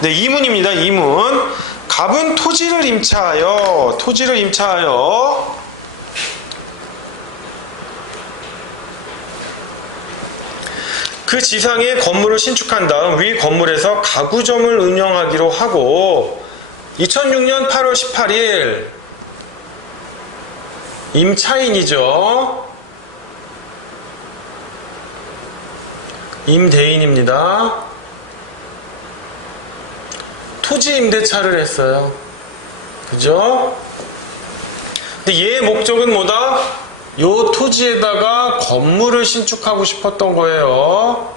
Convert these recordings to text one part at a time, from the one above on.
네, 이문입니다. 이문. 갑은 토지를 임차하여 그 지상에 건물을 신축한 다음 위 건물에서 가구점을 운영하기로 하고 2006년 8월 18일 임차인이죠. 임대인입니다. 토지 임대차를 했어요. 그죠? 근데 얘의 목적은 뭐다? 요 토지에다가 건물을 신축하고 싶었던 거예요.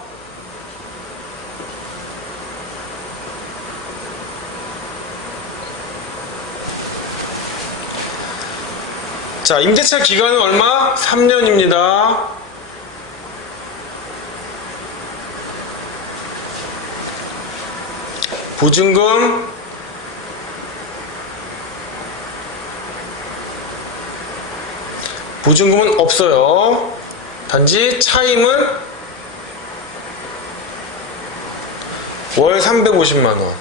자, 임대차 기간은 얼마? 3년입니다. 보증금은 없어요. 단지 차임은 월 350만원.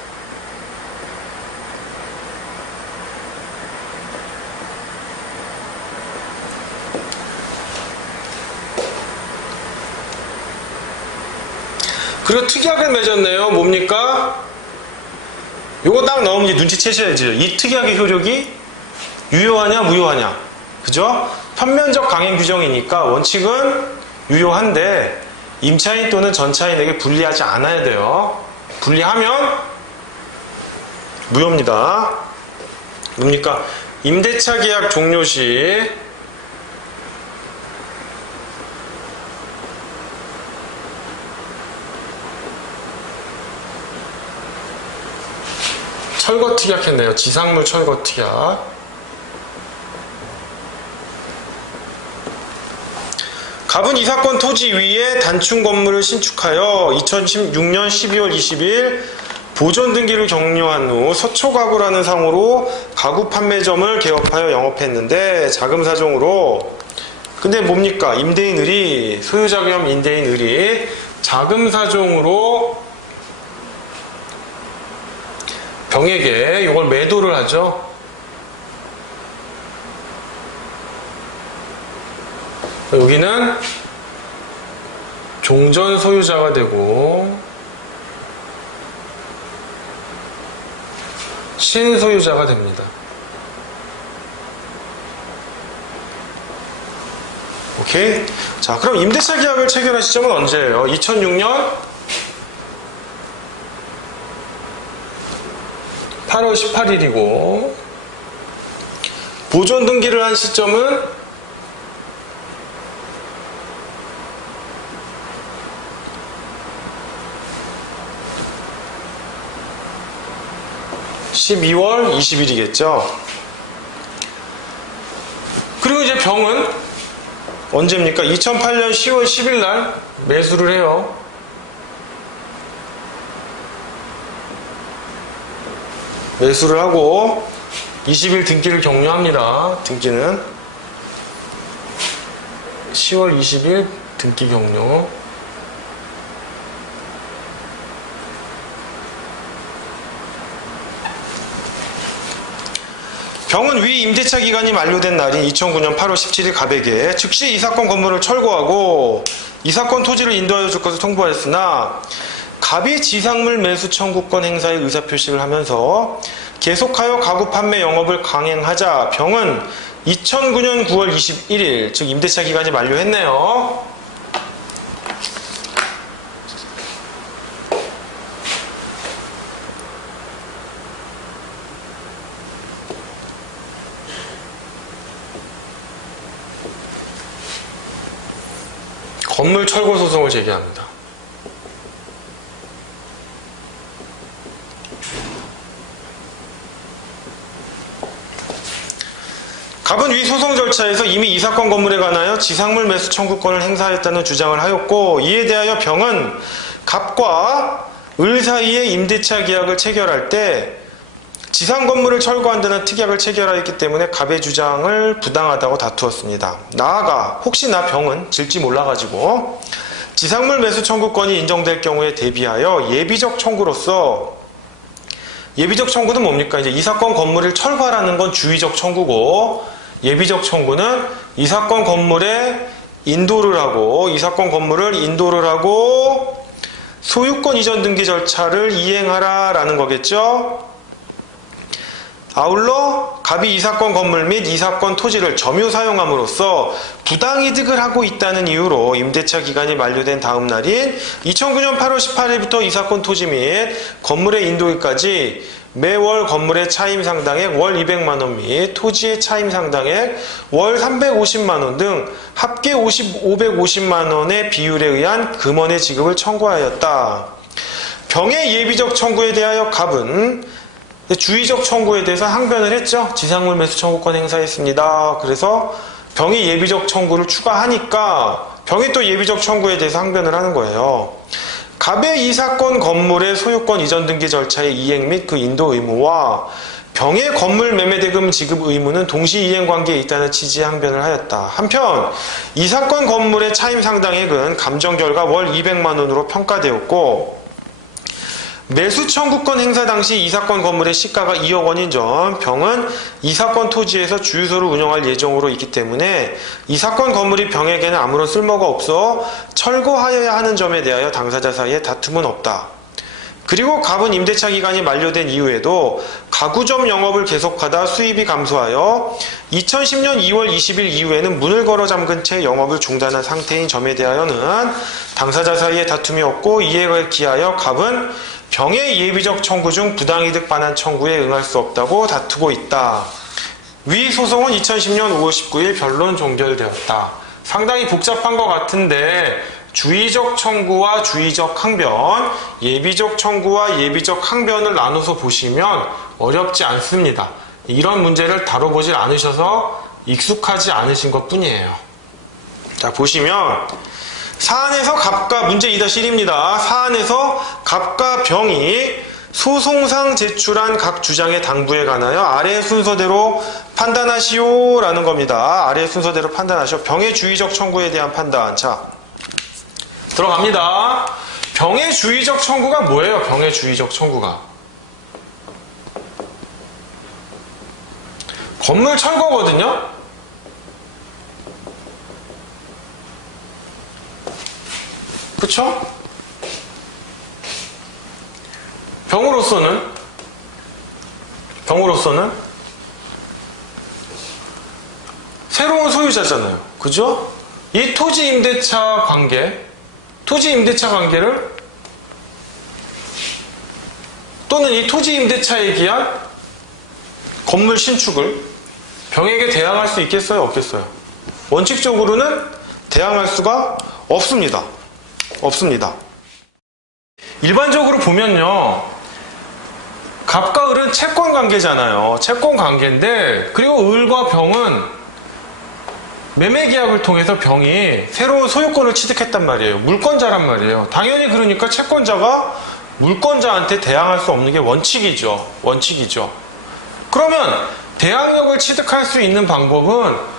그리고 특약을 맺었네요. 뭡니까? 요거 딱 넣으면 이제 눈치채셔야죠. 이 특약의 효력이 유효하냐 무효하냐. 그죠? 편면적 강행 규정이니까 원칙은 유효한데 임차인 또는 전차인에게 불리하지 않아야 돼요. 불리하면 무효입니다. 뭡니까? 임대차 계약 종료 시 철거 특약했네요. 지상물 철거 특약. 갑은 이 사건 토지 위에 단층 건물을 신축하여 2016년 12월 20일 보존 등기를 격려한 후 서초가구라는 상호로 가구 판매점을 개업하여 영업했는데 자금사정으로, 근데 뭡니까? 임대인 을이, 소유자 겸 임대인 을이 자금사정으로 병에게 이걸 매도를 하죠. 여기는 종전 소유자가 되고 신소유자가 됩니다. 오케이? 자, 그럼 임대차 계약을 체결한 시점은 언제예요? 2006년 8월 18일이고 보존 등기를 한 시점은 12월 20일이겠죠. 그리고 이제 병은 언제입니까? 2008년 10월 10일 날 매수를 해요. 매수를 하고 20일 등기를 격려합니다. 등기는 10월 20일 등기 격려. 병은 위 임대차 기간이 만료된 날인 2009년 8월 17일 갑에게 즉시 이 사건 건물을 철거하고 이 사건 토지를 인도하여 줄 것을 통보하였으나 갑이 지상물 매수 청구권 행사의 의사표시를 하면서 계속하여 가구 판매 영업을 강행하자 병은 2009년 9월 21일, 즉 임대차 기간이 만료했네요. 건물 철거 소송을 제기합니다. 갑은 위 소송 절차에서 이미 이 사건 건물에 관하여 지상물 매수 청구권을 행사하였다는 주장을 하였고, 이에 대하여 병은 갑과 을 사이에 임대차 계약을 체결할 때 지상 건물을 철거한다는 특약을 체결하였기 때문에 갑의 주장을 부당하다고 다투었습니다. 나아가 혹시나 병은 질지 몰라가지고 지상물 매수 청구권이 인정될 경우에 대비하여 예비적 청구로서 예비적 청구는 뭡니까? 이제 이 사건 건물을 철거하라는 건 주의적 청구고, 예비적 청구는 이 사건 건물에 인도를 하고, 이 사건 건물을 인도를 하고 소유권 이전 등기 절차를 이행하라 라는 거겠죠. 아울러 갑이 이 사건 건물 및 이 사건 토지를 점유 사용함으로써 부당이득을 하고 있다는 이유로 임대차 기간이 만료된 다음 날인 2009년 8월 18일부터 이 사건 토지 및 건물의 인도기까지 매월 건물의 차임 상당액 월 200만원 및 토지의 차임 상당액 월 350만원 등 합계 550만원의 비율에 의한 금원의 지급을 청구하였다. 병의 예비적 청구에 대하여 갑은 주의적 청구에 대해서 항변을 했죠. 지상물 매수 청구권 행사했습니다. 그래서 병이 예비적 청구를 추가하니까 병이 또 예비적 청구에 대해서 항변을 하는 거예요. 갑의 이 사건 건물의 소유권 이전 등기 절차의 이행 및 그 인도 의무와 병의 건물 매매 대금 지급 의무는 동시 이행 관계에 있다는 취지의 항변을 하였다. 한편 이 사건 건물의 차임 상당액은 감정 결과 월 200만 원으로 평가되었고 매수 청구권 행사 당시 이 사건 건물의 시가가 2억 원인 점, 병은 이 사건 토지에서 주유소를 운영할 예정으로 있기 때문에 이 사건 건물이 병에게는 아무런 쓸모가 없어 철거하여야 하는 점에 대하여 당사자 사이에 다툼은 없다. 그리고 갑은 임대차 기간이 만료된 이후에도 가구점 영업을 계속하다 수입이 감소하여 2010년 2월 20일 이후에는 문을 걸어 잠근 채 영업을 중단한 상태인 점에 대하여는 당사자 사이에 다툼이 없고 이에 기하여 갑은 병의 예비적 청구 중 부당이득 반환 청구에 응할 수 없다고 다투고 있다. 위 소송은 2010년 5월 19일 변론 종결되었다. 상당히 복잡한 것 같은데 주의적 청구와 주의적 항변, 예비적 청구와 예비적 항변을 나눠서 보시면 어렵지 않습니다. 이런 문제를 다뤄보질 않으셔서 익숙하지 않으신 것 뿐이에요. 자, 보시면 사안에서 갑과 문제 2-1입니다. 사안에서 갑과 병이 소송상 제출한 각 주장의 당부에 관하여 아래 순서대로 판단하시오 라는 겁니다. 아래 순서대로 판단하시오. 병의 주의적 청구에 대한 판단. 자, 들어갑니다. 병의 주의적 청구가 뭐예요? 병의 주의적 청구가 건물 철거거든요. 그쵸? 병으로서는 새로운 소유자잖아요. 그죠? 이 토지 임대차 관계를 또는 이 토지 임대차에 기한 건물 신축을 병에게 대항할 수 있겠어요? 없겠어요? 원칙적으로는 대항할 수가 없습니다. 일반적으로 보면요, 갑과 을은 채권 관계잖아요. 채권 관계인데, 그리고 을과 병은 매매 계약을 통해서 병이 새로운 소유권을 취득했단 말이에요. 물권자란 말이에요. 당연히 그러니까 채권자가 물권자한테 대항할 수 없는 게 원칙이죠. 그러면 대항력을 취득할 수 있는 방법은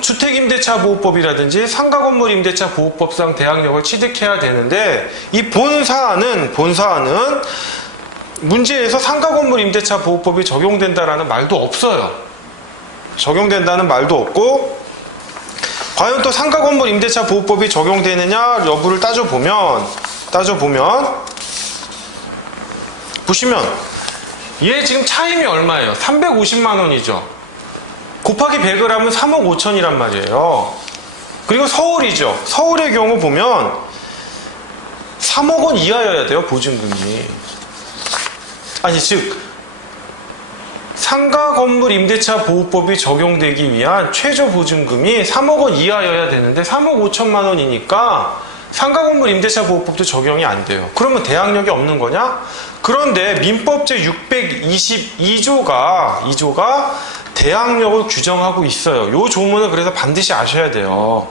주택임대차보호법이라든지 상가건물임대차보호법상 대항력을 취득해야 되는데, 이 본사안은 문제에서 상가건물임대차보호법이 적용된다라는 말도 없어요. 적용된다는 말도 없고, 과연 또 상가건물임대차보호법이 적용되느냐 여부를 따져보면 보시면 얘 지금 차임이 얼마예요? 350만 원이죠. 곱하기 100을 하면 3억 5천이란 말이에요. 그리고 서울이죠. 서울의 경우 보면 3억 원 이하여야 돼요, 보증금이. 즉 상가 건물 임대차 보호법이 적용되기 위한 최저 보증금이 3억 원 이하여야 되는데 3억 5천만 원이니까 상가 건물 임대차 보호법도 적용이 안 돼요. 그러면 대항력이 없는 거냐? 그런데 민법 제 622조가 대항력을 규정하고 있어요. 이 조문을 그래서 반드시 아셔야 돼요.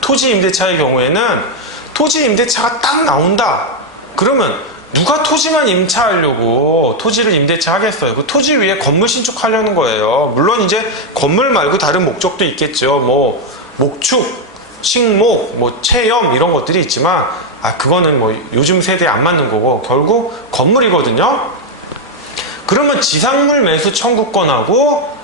토지 임대차의 경우에는 토지 임대차가 딱 나온다. 그러면 누가 토지만 임차하려고 토지를 임대차 하겠어요? 그 토지 위에 건물 신축하려는 거예요. 물론 이제 건물 말고 다른 목적도 있겠죠. 목축, 식목, 체험 이런 것들이 있지만 그거는 요즘 세대에 안 맞는 거고 결국 건물이거든요. 그러면 지상물 매수 청구권하고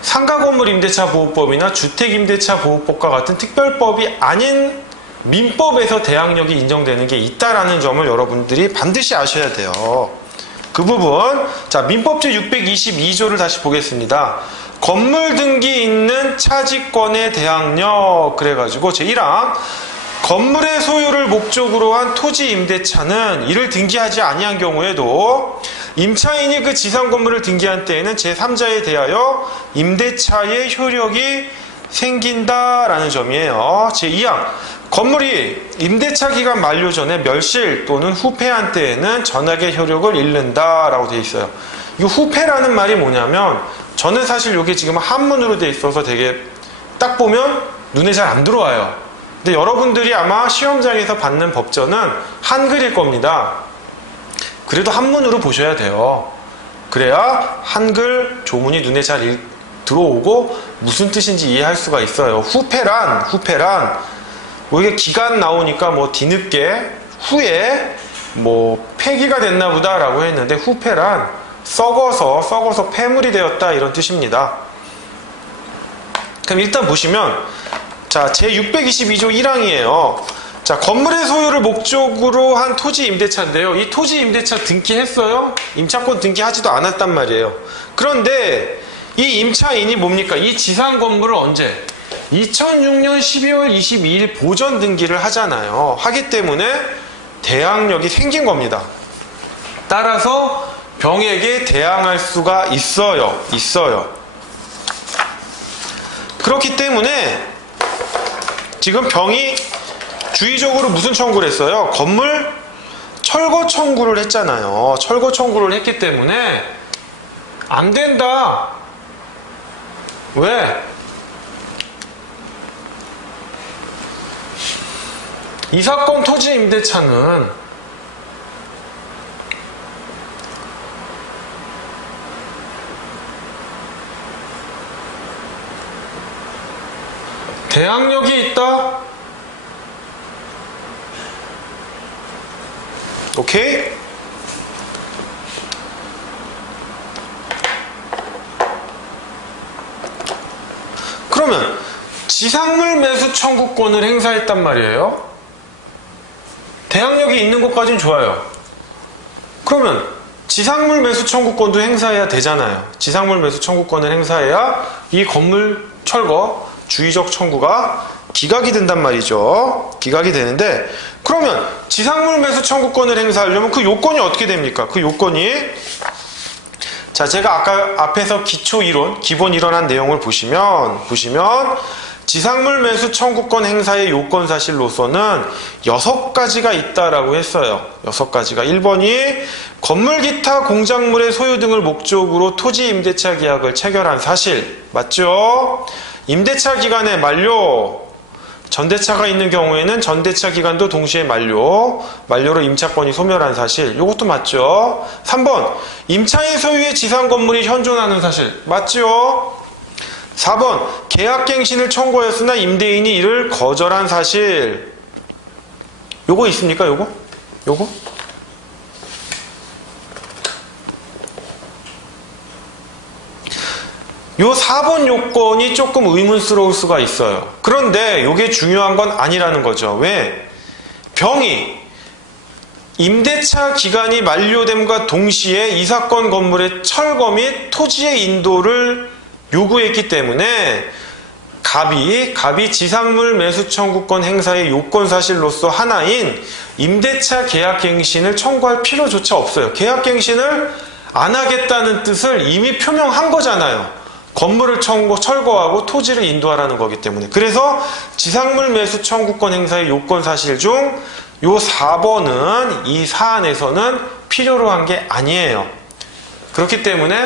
상가건물 임대차 보호법이나 주택임대차 보호법과 같은 특별법이 아닌 민법에서 대항력이 인정되는 게 있다라는 점을 여러분들이 반드시 아셔야 돼요. 그 부분, 자, 민법 제622조를 다시 보겠습니다. 건물 등기 있는 차지권의 대항력, 그래가지고 제1항 건물의 소유를 목적으로 한 토지 임대차는 이를 등기하지 아니한 경우에도 임차인이 그 지상 건물을 등기한 때에는 제3자에 대하여 임대차의 효력이 생긴다라는 점이에요. 제2항 건물이 임대차 기간 만료 전에 멸실 또는 후패한 때에는 전액의 효력을 잃는다라고 되어 있어요. 이 후패라는 말이 뭐냐면 저는 사실 이게 지금 한문으로 되어 있어서 되게 딱 보면 눈에 잘 안 들어와요. 근데 여러분들이 아마 시험장에서 받는 법전은 한글일 겁니다. 그래도 한문으로 보셔야 돼요. 그래야 한글 조문이 눈에 잘 들어오고 무슨 뜻인지 이해할 수가 있어요. 후패란 뭐 이게 기간 나오니까 뭐 뒤늦게 후에 뭐 폐기가 됐나 보다라고 했는데 후패란 썩어서 폐물이 되었다 이런 뜻입니다. 그럼 일단 보시면 자, 제622조 1항이에요. 자, 건물의 소유를 목적으로 한 토지 임대차인데요. 이 토지 임대차 등기했어요? 임차권 등기하지도 않았단 말이에요. 그런데 이 임차인이 뭡니까? 이 지상 건물을 언제? 2006년 12월 22일 보전 등기를 하잖아요. 하기 때문에 대항력이 생긴 겁니다. 따라서 병에게 대항할 수가 있어요. 그렇기 때문에 지금 병이 주의적으로 무슨 청구를 했어요? 건물 철거 청구를 했잖아요. 철거 청구를 했기 때문에 안 된다. 왜? 이 사건 토지 임대차는 대항력이 있다. 오케이? 그러면 지상물 매수 청구권을 행사했단 말이에요. 대항력이 있는 것까지는 좋아요. 그러면 지상물 매수 청구권도 행사해야 되잖아요. 지상물 매수 청구권을 행사해야 이 건물 철거 주의적 청구가 기각이 된단 말이죠. 기각이 되는데 그러면 지상물 매수 청구권을 행사하려면 그 요건이 어떻게 됩니까? 그 요건이 자, 제가 아까 앞에서 기초 이론, 기본 이론한 내용을 보시면 지상물 매수 청구권 행사의 요건 사실로서는 6가지가 있다라고 했어요. 6가지가. 1번이 건물 기타 공작물의 소유 등을 목적으로 토지 임대차 계약을 체결한 사실. 맞죠? 임대차 기간의 만료. 전대차가 있는 경우에는 전대차 기간도 동시에 만료로 임차권이 소멸한 사실. 이것도 맞죠? 3번 임차인 소유의 지상 건물이 현존하는 사실. 맞죠? 4번 계약갱신을 청구하였으나 임대인이 이를 거절한 사실. 요거 있습니까? 요거? 요 4번 요건이 조금 의문스러울 수가 있어요. 그런데 요게 중요한 건 아니라는 거죠. 왜? 병이 임대차 기간이 만료됨과 동시에 이 사건 건물의 철거 및 토지의 인도를 요구했기 때문에 갑이 지상물 매수 청구권 행사의 요건 사실로서 하나인 임대차 계약갱신을 청구할 필요조차 없어요. 계약갱신을 안 하겠다는 뜻을 이미 표명한 거잖아요. 건물을 철거하고 토지를 인도하라는 거기 때문에. 그래서 지상물 매수 청구권 행사의 요건 사실 중 요 4번은 이 사안에서는 필요로 한 게 아니에요. 그렇기 때문에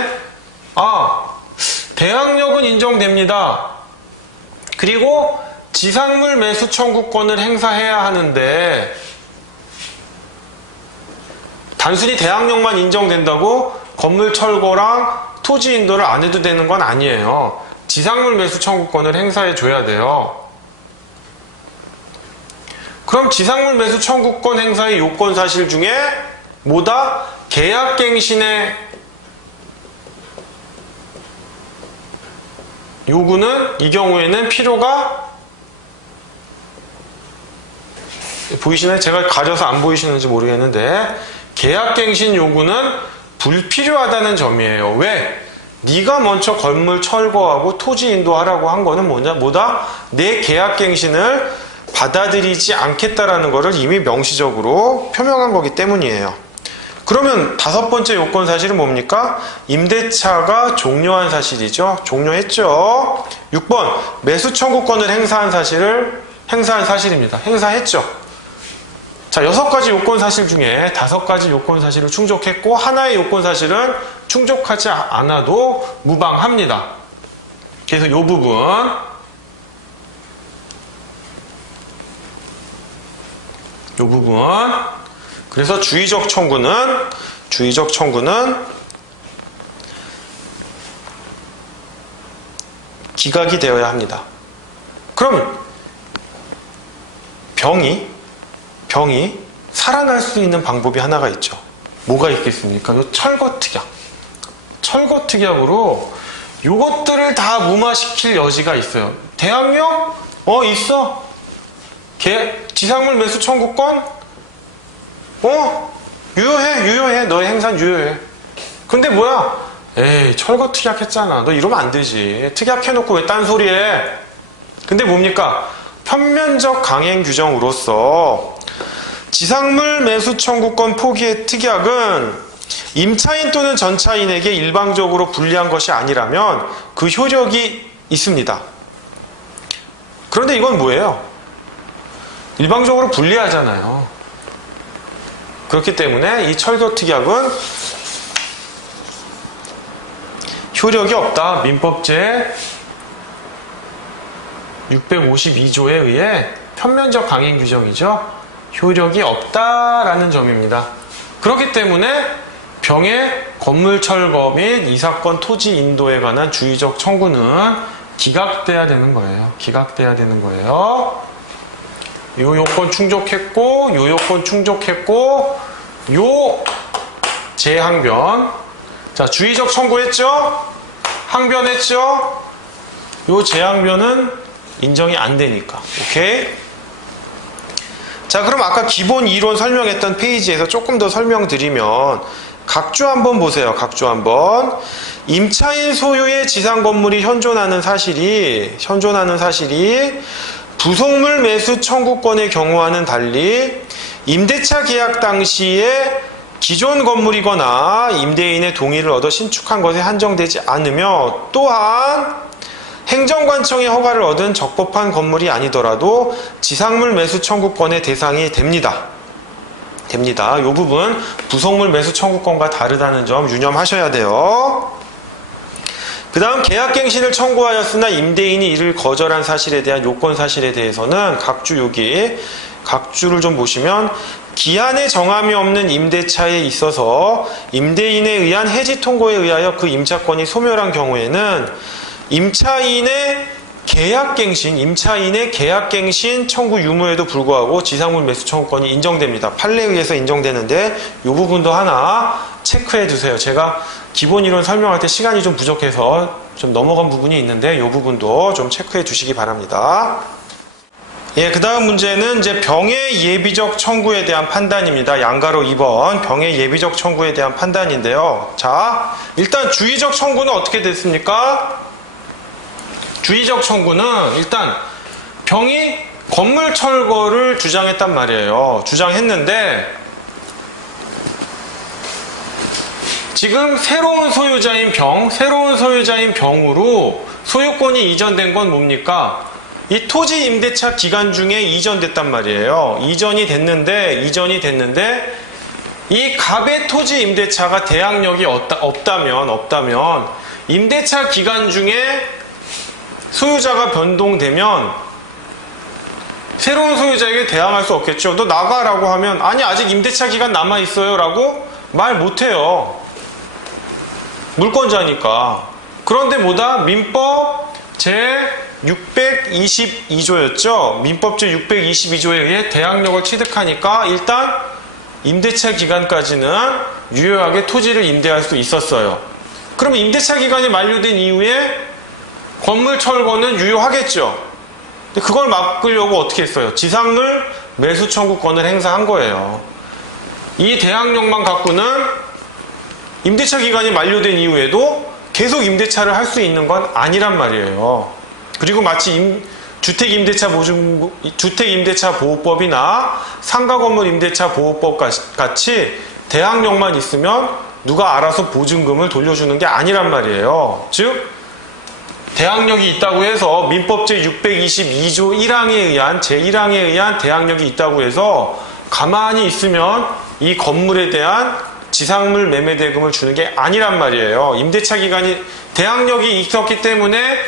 대항력은 인정됩니다. 그리고 지상물 매수 청구권을 행사해야 하는데 단순히 대항력만 인정된다고 건물 철거랑 토지 인도를 안 해도 되는 건 아니에요. 지상물 매수 청구권을 행사해 줘야 돼요. 그럼 지상물 매수 청구권 행사의 요건 사실 중에 뭐다? 계약갱신의 요구는 이 경우에는 필요가 보이시나요? 제가 가려서 안 보이시는지 모르겠는데 계약갱신 요구는 불필요하다는 점이에요. 왜? 네가 먼저 건물 철거하고 토지 인도하라고 한 거는 뭐다? 내 계약갱신을 받아들이지 않겠다라는 것을 이미 명시적으로 표명한 거기 때문이에요. 그러면 5번째 요건 사실은 뭡니까? 임대차가 종료한 사실이죠. 종료했죠. 6번 매수 청구권을 행사한 사실입니다. 행사했죠. 자, 6가지 요건 사실 중에 5가지 요건 사실을 충족했고 하나의 요건 사실은 충족하지 않아도 무방합니다. 그래서 요 부분 그래서 주의적 청구는 기각이 되어야 합니다. 그러면 병이 살아날 수 있는 방법이 하나가 있죠. 뭐가 있겠습니까? 요 철거특약으로 요것들을 다 무마시킬 여지가 있어요. 대항력? 있어. 지상물 매수 청구권? 유효해. 너의 행사는 유효해. 근데 뭐야? 에이, 철거특약 했잖아. 너 이러면 안 되지. 특약해놓고 왜 딴소리해? 근데 뭡니까? 편면적 강행 규정으로서 지상물 매수 청구권 포기의 특약은 임차인 또는 전차인에게 일방적으로 불리한 것이 아니라면 그 효력이 있습니다. 그런데 이건 뭐예요? 일방적으로 불리하잖아요. 그렇기 때문에 이 철거특약은 효력이 없다. 민법제 652조에 의해 편면적 강행 규정이죠. 효력이 없다라는 점입니다. 그렇기 때문에 병의 건물 철거 및 이 사건 토지 인도에 관한 주의적 청구는 기각돼야 되는 거예요. 요 요건 충족했고, 요 요건 충족했고, 요 재항변. 자, 주의적 청구했죠? 항변했죠? 요 재항변은 인정이 안 되니까. 오케이? 자, 그럼 아까 기본 이론 설명했던 페이지에서 조금 더 설명드리면 각주 한번 보세요. 각주 한번. 임차인 소유의 지상 건물이 현존하는 사실이 부속물 매수 청구권의 경우와는 달리 임대차 계약 당시에 기존 건물이거나 임대인의 동의를 얻어 신축한 것에 한정되지 않으며 또한 행정관청의 허가를 얻은 적법한 건물이 아니더라도 지상물 매수 청구권의 대상이 됩니다. 이 부분 부속물 매수 청구권과 다르다는 점 유념하셔야 돼요. 그 다음 계약갱신을 청구하였으나 임대인이 이를 거절한 사실에 대한 요건 사실에 대해서는 각주를 좀 보시면 기한의 정함이 없는 임대차에 있어서 임대인에 의한 해지 통고에 의하여 그 임차권이 소멸한 경우에는 임차인의 계약갱신 청구 유무에도 불구하고 지상물 매수 청구권이 인정됩니다. 판례에 의해서 인정되는데 이 부분도 하나 체크해 두세요. 제가 기본 이론 설명할 때 시간이 좀 부족해서 좀 넘어간 부분이 있는데 이 부분도 좀 체크해 두시기 바랍니다. 예, 그 다음 문제는 이제 병의 예비적 청구에 대한 판단입니다. 양가로 2번 병의 예비적 청구에 대한 판단인데요. 자, 일단 주의적 청구는 어떻게 됐습니까? 주의적 청구는 일단 병이 건물 철거를 주장했단 말이에요. 주장했는데 지금 새로운 소유자인 병으로 소유권이 이전된 건 뭡니까? 이 토지 임대차 기간 중에 이전됐단 말이에요. 이전이 됐는데 이 갑의 토지 임대차가 대항력이 없다면 임대차 기간 중에 소유자가 변동되면 새로운 소유자에게 대항할 수 없겠죠. 너 나가라고 하면 아니 아직 임대차 기간 남아있어요 라고 말 못해요. 물권자니까. 그런데 민법 제 622조였죠. 민법 제 622조에 의해 대항력을 취득하니까 일단 임대차 기간까지는 유효하게 토지를 임대할 수 있었어요. 그럼 임대차 기간이 만료된 이후에 건물 철거는 유효하겠죠. 근데 그걸 막으려고 어떻게 했어요? 지상물 매수 청구권을 행사한 거예요. 이 대항력만 갖고는 임대차 기간이 만료된 이후에도 계속 임대차를 할 수 있는 건 아니란 말이에요. 그리고 마치 주택임대차보호법이나 상가건물 임대차보호법 같이 대항력만 있으면 누가 알아서 보증금을 돌려주는 게 아니란 말이에요. 즉 대항력이 있다고 해서 민법 제622조 1항에 의한 제1항에 의한 대항력이 있다고 해서 가만히 있으면 이 건물에 대한 지상물 매매 대금을 주는 게 아니란 말이에요. 임대차 기간이 대항력이 있었기 때문에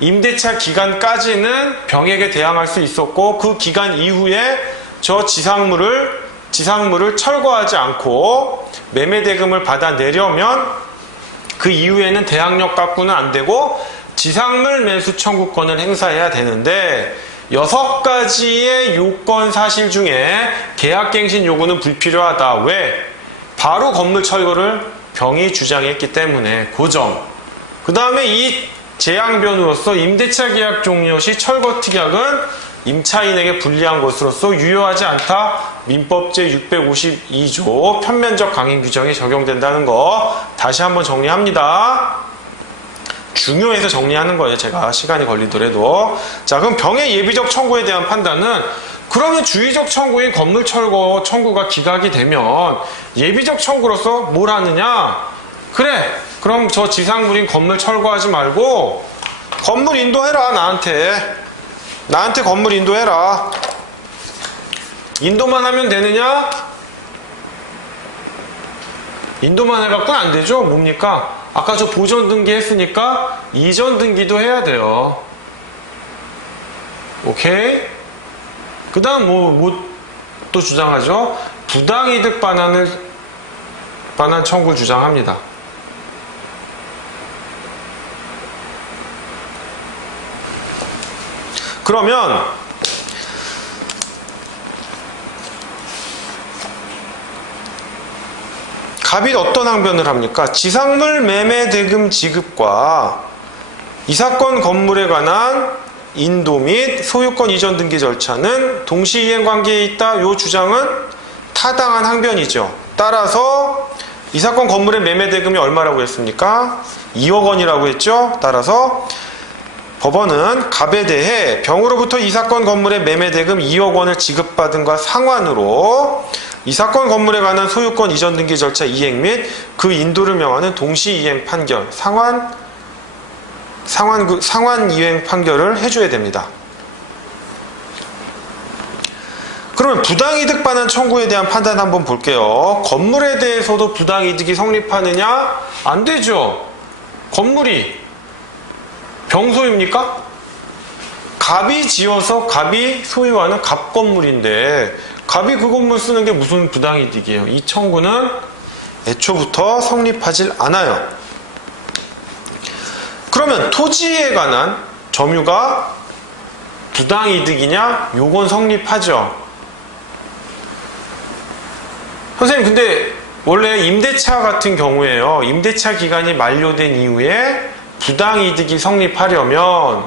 임대차 기간까지는 병역에 대항할 수 있었고 그 기간 이후에 저 지상물을 철거하지 않고 매매 대금을 받아내려면 그 이후에는 대항력 갖고는 안 되고 지상물 매수 청구권을 행사해야 되는데 6가지의 요건 사실 중에 계약갱신 요구는 불필요하다. 왜? 바로 건물 철거를 병이 주장했기 때문에 그 점. 그 다음에 이 재앙변으로서 임대차 계약 종료 시 철거 특약은 임차인에게 불리한 것으로서 유효하지 않다. 민법 제652조 편면적 강행 규정이 적용된다는 거 다시 한번 정리합니다. 중요해서 정리하는 거예요. 제가 시간이 걸리더라도. 자, 그럼 병의 예비적 청구에 대한 판단은 그러면 주의적 청구인 건물 철거 청구가 기각이 되면 예비적 청구로서 뭘 하느냐? 그래, 그럼 저 지상물인 건물 철거하지 말고 건물 인도해라. 나한테 건물 인도해라. 인도만 하면 되느냐? 인도만 해갖고는 안 되죠. 뭡니까? 아까 저 보전 등기 했으니까 이전 등기도 해야 돼요. 오케이? 그 다음 뭐 또 주장하죠? 부당이득 반환 청구를 주장합니다. 그러면 갑이 어떤 항변을 합니까? 지상물 매매 대금 지급과 이 사건 건물에 관한 인도 및 소유권 이전 등기 절차는 동시 이행 관계에 있다. 이 주장은 타당한 항변이죠. 따라서 이 사건 건물의 매매 대금이 얼마라고 했습니까? 2억 원이라고 했죠. 따라서 법원은 갑에 대해 병으로부터 이 사건 건물의 매매 대금 2억 원을 지급받은과 상환으로 이 사건 건물에 관한 소유권 이전 등기 절차 이행 및 그 인도를 명하는 동시 이행 판결, 상환 이행 판결을 해줘야 됩니다. 그러면 부당이득 반환 청구에 대한 판단 한번 볼게요. 건물에 대해서도 부당이득이 성립하느냐? 안 되죠. 건물이 병소입니까? 갑이 지어서 갑이 소유하는 갑건물인데 갑이 그 건물 쓰는 게 무슨 부당이득이에요? 이 청구는 애초부터 성립하질 않아요. 그러면 토지에 관한 점유가 부당이득이냐? 요건 성립하죠. 선생님, 근데 원래 임대차 같은 경우에요. 임대차 기간이 만료된 이후에 부당이득이 성립하려면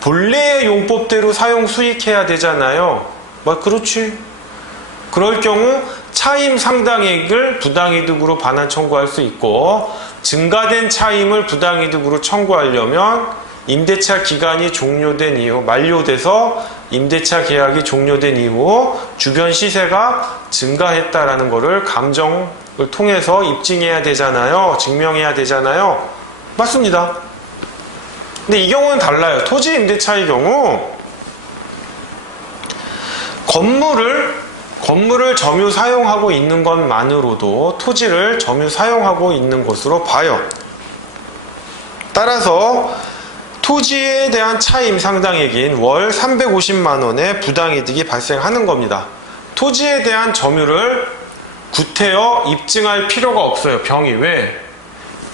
본래의 용법대로 사용 수익해야 되잖아요. 그렇지. 그럴 경우 차임 상당액을 부당이득으로 반환 청구할 수 있고 증가된 차임을 부당이득으로 청구하려면 임대차 기간이 종료된 이후 만료돼서 임대차 계약이 종료된 이후 주변 시세가 증가했다라는 것을 감정을 통해서 입증해야 되잖아요. 증명해야 되잖아요. 맞습니다. 근데 이 경우는 달라요. 토지 임대차의 경우 건물을 점유 사용하고 있는 것만으로도 토지를 점유 사용하고 있는 것으로 봐요. 따라서 토지에 대한 차임 상당액인 월 350만 원의 부당이득이 발생하는 겁니다. 토지에 대한 점유를 구태여 입증할 필요가 없어요. 병이. 왜?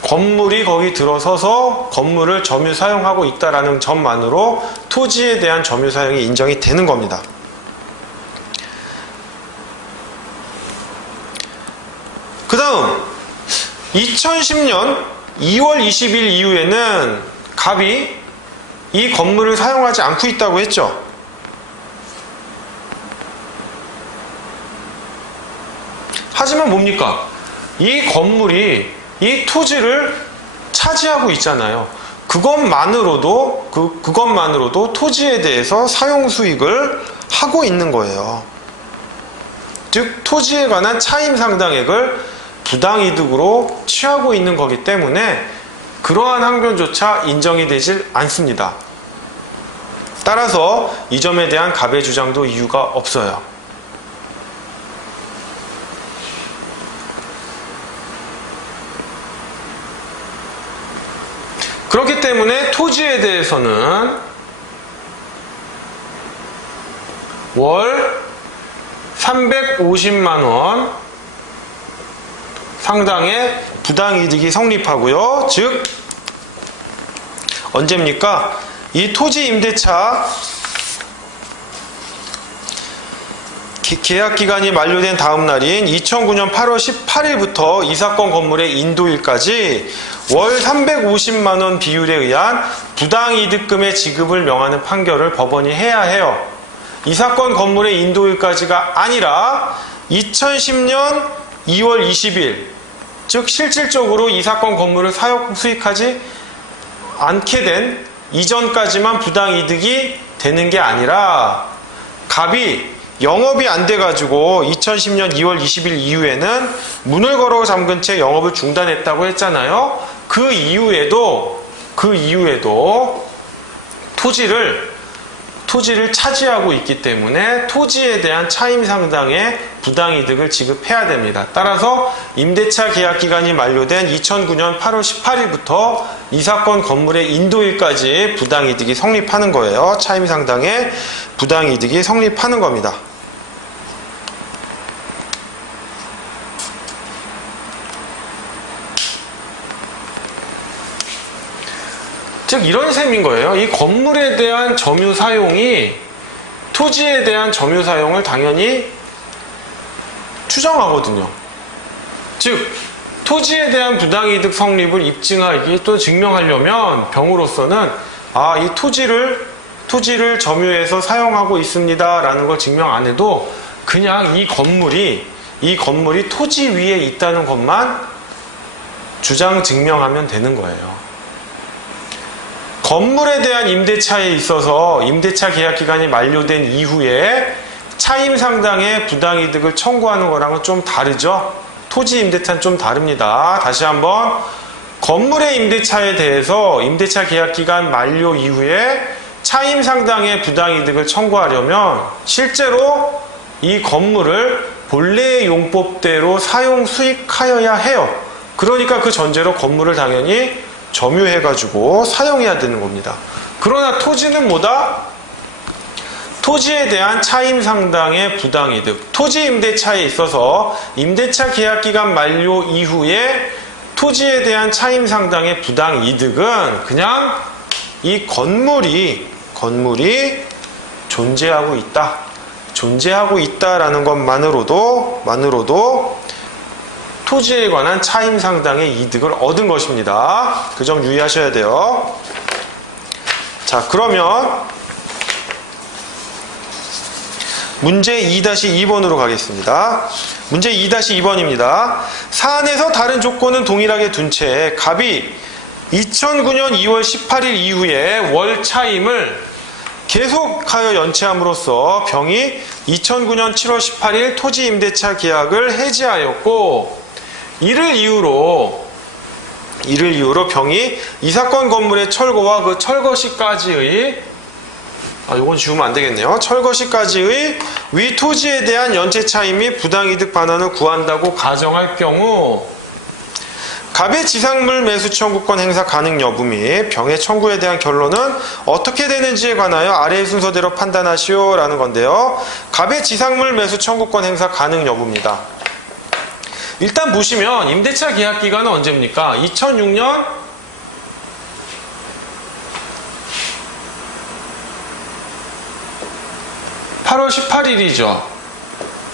건물이 거기 들어서서 건물을 점유 사용하고 있다는 점만으로 토지에 대한 점유 사용이 인정이 되는 겁니다. 그 다음 2010년 2월 20일 이후에는 갑이 이 건물을 사용하지 않고 있다고 했죠. 하지만 뭡니까? 이 건물이 이 토지를 차지하고 있잖아요. 그것만으로도 토지에 대해서 사용 수익을 하고 있는 거예요. 즉 토지에 관한 차임 상당액을 부당이득으로 취하고 있는 거기 때문에 그러한 항변조차 인정이 되질 않습니다. 따라서 이 점에 대한 갑의 주장도 이유가 없어요. 그렇기 때문에 토지에 대해서는 월 350만원 상당의 부당이득이 성립하고요. 즉 언제입니까? 이 토지 임대차 계약기간이 만료된 다음 날인 2009년 8월 18일부터 이 사건 건물의 인도일까지 월 350만원 비율에 의한 부당이득금의 지급을 명하는 판결을 법원이 해야 해요. 이 사건 건물의 인도일까지가 아니라 2010년 2월 20일, 즉 실질적으로 이 사건 건물을 사용 수익하지 않게 된 이전까지만 부당이득이 되는 게 아니라 갑이 영업이 안 돼가지고 2010년 2월 20일 이후에는 문을 걸어 잠근 채 영업을 중단했다고 했잖아요. 그 이후에도 토지를 차지하고 있기 때문에 토지에 대한 차임 상당의 부당이득을 지급해야 됩니다. 따라서 임대차 계약 기간이 만료된 2009년 8월 18일부터 이 사건 건물의 인도일까지 부당이득이 성립하는 거예요. 차임 상당의 부당이득이 성립하는 겁니다. 즉 이런 셈인 거예요. 이 건물에 대한 점유 사용이 토지에 대한 점유 사용을 당연히 추정하거든요. 즉 토지에 대한 부당이득 성립을 입증하기 또 증명하려면 병으로서는 이 토지를 점유해서 사용하고 있습니다 라는 걸 증명 안 해도 그냥 이 건물이 토지 위에 있다는 것만 주장 증명하면 되는 거예요. 건물에 대한 임대차에 있어서 임대차 계약 기간이 만료된 이후에 차임 상당의 부당이득을 청구하는 거랑은 좀 다르죠. 토지 임대차는 좀 다릅니다. 다시 한번 건물의 임대차에 대해서 임대차 계약 기간 만료 이후에 차임 상당의 부당이득을 청구하려면 실제로 이 건물을 본래의 용법대로 사용 수익하여야 해요. 그러니까 그 전제로 건물을 당연히 점유해가지고 사용해야 되는 겁니다. 그러나 토지는 뭐다? 토지에 대한 차임 상당의 부당이득, 토지 임대차에 있어서 임대차 계약기간 만료 이후에 토지에 대한 차임 상당의 부당이득은 그냥 이 건물이 존재하고 있다라는 것만으로도 토지에 관한 차임 상당의 이득을 얻은 것입니다. 그 점 유의하셔야 돼요. 자, 그러면 문제 2-2번으로 가겠습니다. 문제 2-2번입니다. 사안에서 다른 조건은 동일하게 둔 채 갑이 2009년 2월 18일 이후에 월 차임을 계속하여 연체함으로써 병이 2009년 7월 18일 토지 임대차 계약을 해지하였고 이를 이유로 병이 이 사건 건물의 철거와 그 철거 시까지의 이건 지우면 안 되겠네요. 철거 시까지의 위 토지에 대한 연체 차임 및 부당이득 반환을 구한다고 가정할 경우 갑의 지상물 매수 청구권 행사 가능 여부 및 병의 청구에 대한 결론은 어떻게 되는지에 관하여 아래의 순서대로 판단하시오 라는 건데요. 갑의 지상물 매수 청구권 행사 가능 여부입니다. 일단 보시면 임대차 계약 기간은 언제입니까? 2006년 8월 18일이죠.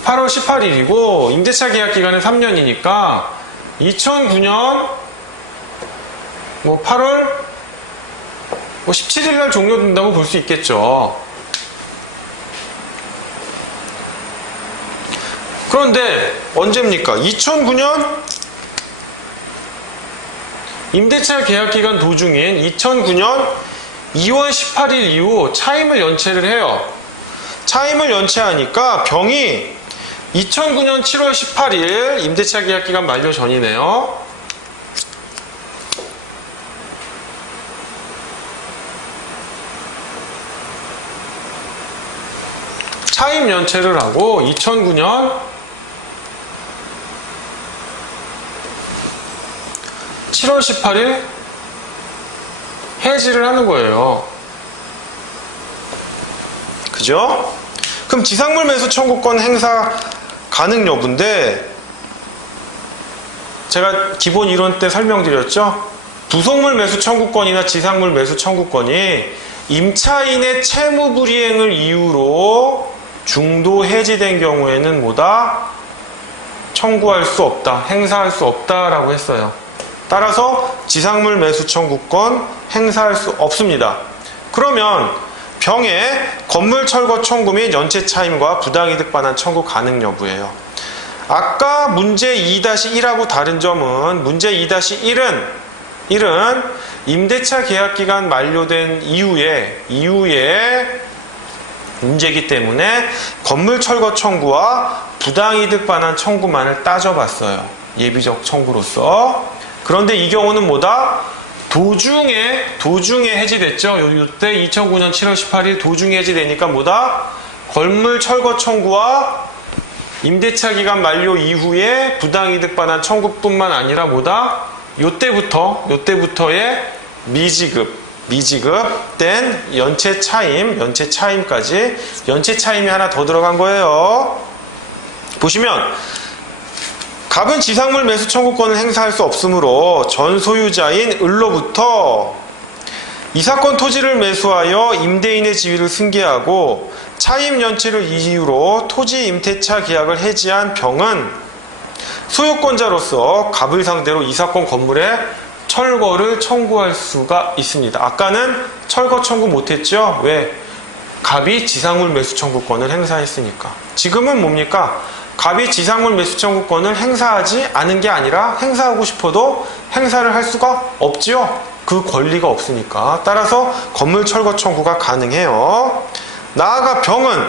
8월 18일이고 임대차 계약 기간은 3년이니까 2009년 8월 뭐 17일 날 종료된다고 볼 수 있겠죠. 그런데 언제입니까? 2009년 임대차 계약기간 도중인 2009년 2월 18일 이후 차임을 연체를 해요. 차임을 연체하니까 병이 2009년 7월 18일 임대차 계약기간 만료 전이네요. 차임 연체를 하고 2009년 7월 18일 해지를 하는 거예요. 그죠? 그럼 지상물 매수 청구권 행사 가능 여부인데, 제가 기본 이론 때 설명드렸죠? 부속물 매수 청구권이나 지상물 매수 청구권이 임차인의 채무 불이행을 이유로 중도 해지된 경우에는 뭐다? 청구할 수 없다, 행사할 수 없다라고 했어요. 따라서 지상물 매수 청구권 행사할 수 없습니다. 그러면 병의 건물 철거 청구 및 연체 차임과 부당이득 반환 청구 가능 여부예요. 아까 문제 2-1하고 다른 점은 문제 2-1은 임대차 계약 기간 만료된 이후에 문제이기 때문에 건물 철거 청구와 부당이득 반환 청구만을 따져봤어요. 예비적 청구로서. 그런데 이 경우는 뭐다? 도중에 해지됐죠. 요때 2009년 7월 18일 도중에 해지되니까 뭐다? 건물 철거 청구와 임대차 기간 만료 이후에 부당이득 반환 청구뿐만 아니라 뭐다? 요때부터의 미지급된 연체 차임까지 연체 차임이 하나 더 들어간 거예요. 보시면 갑은 지상물 매수 청구권을 행사할 수 없으므로 전 소유자인 을로부터 이 사건 토지를 매수하여 임대인의 지위를 승계하고 차임 연체를 이유로 토지 임대차 계약을 해지한 병은 소유권자로서 갑을 상대로 이 사건 건물의 철거를 청구할 수가 있습니다. 아까는 철거 청구 못했죠? 왜? 갑이 지상물 매수 청구권을 행사했으니까. 지금은 뭡니까? 갑이 지상물 매수 청구권을 행사하지 않은 게 아니라 행사하고 싶어도 행사를 할 수가 없지요. 그 권리가 없으니까. 따라서 건물 철거 청구가 가능해요. 나아가 병은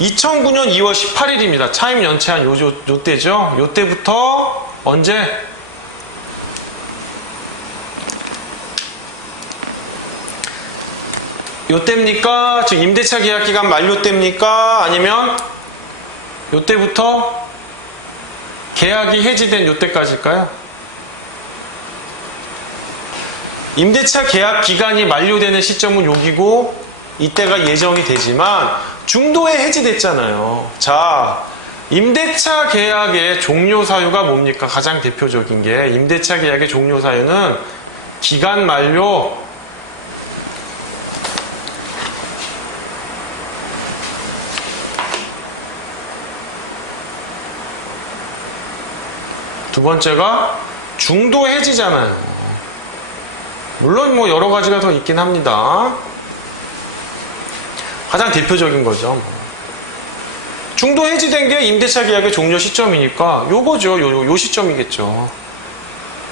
2009년 2월 18일입니다. 차임 연체한 요때죠. 요때부터 언제? 요때입니까? 즉 임대차 계약 기간 만료 때입니까? 아니면 요때부터 계약이 해지된 요때까지일까요? 임대차 계약 기간이 만료되는 시점은 여기고 이때가 예정이 되지만 중도에 해지됐잖아요. 자, 임대차 계약의 종료 사유가 뭡니까? 가장 대표적인 게 임대차 계약의 종료 사유는 기간 만료 두 번째가 중도 해지잖아요. 물론 뭐 여러 가지가 더 있긴 합니다. 가장 대표적인 거죠. 중도 해지된 게 임대차 계약의 종료 시점이니까 요거죠. 요 시점이겠죠.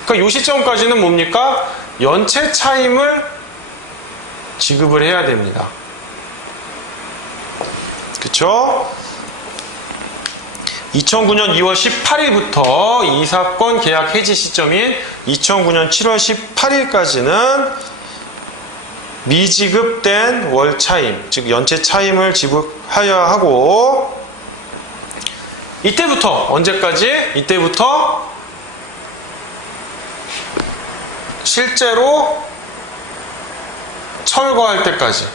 그러니까 요 시점까지는 뭡니까? 연체 차임을 지급을 해야 됩니다. 그쵸? 2009년 2월 18일부터 이 사건 계약 해지 시점인 2009년 7월 18일까지는 미지급된 월 차임, 즉 연체 차임을 지급하여야 하고, 이때부터 언제까지? 이때부터 실제로 철거할 때까지.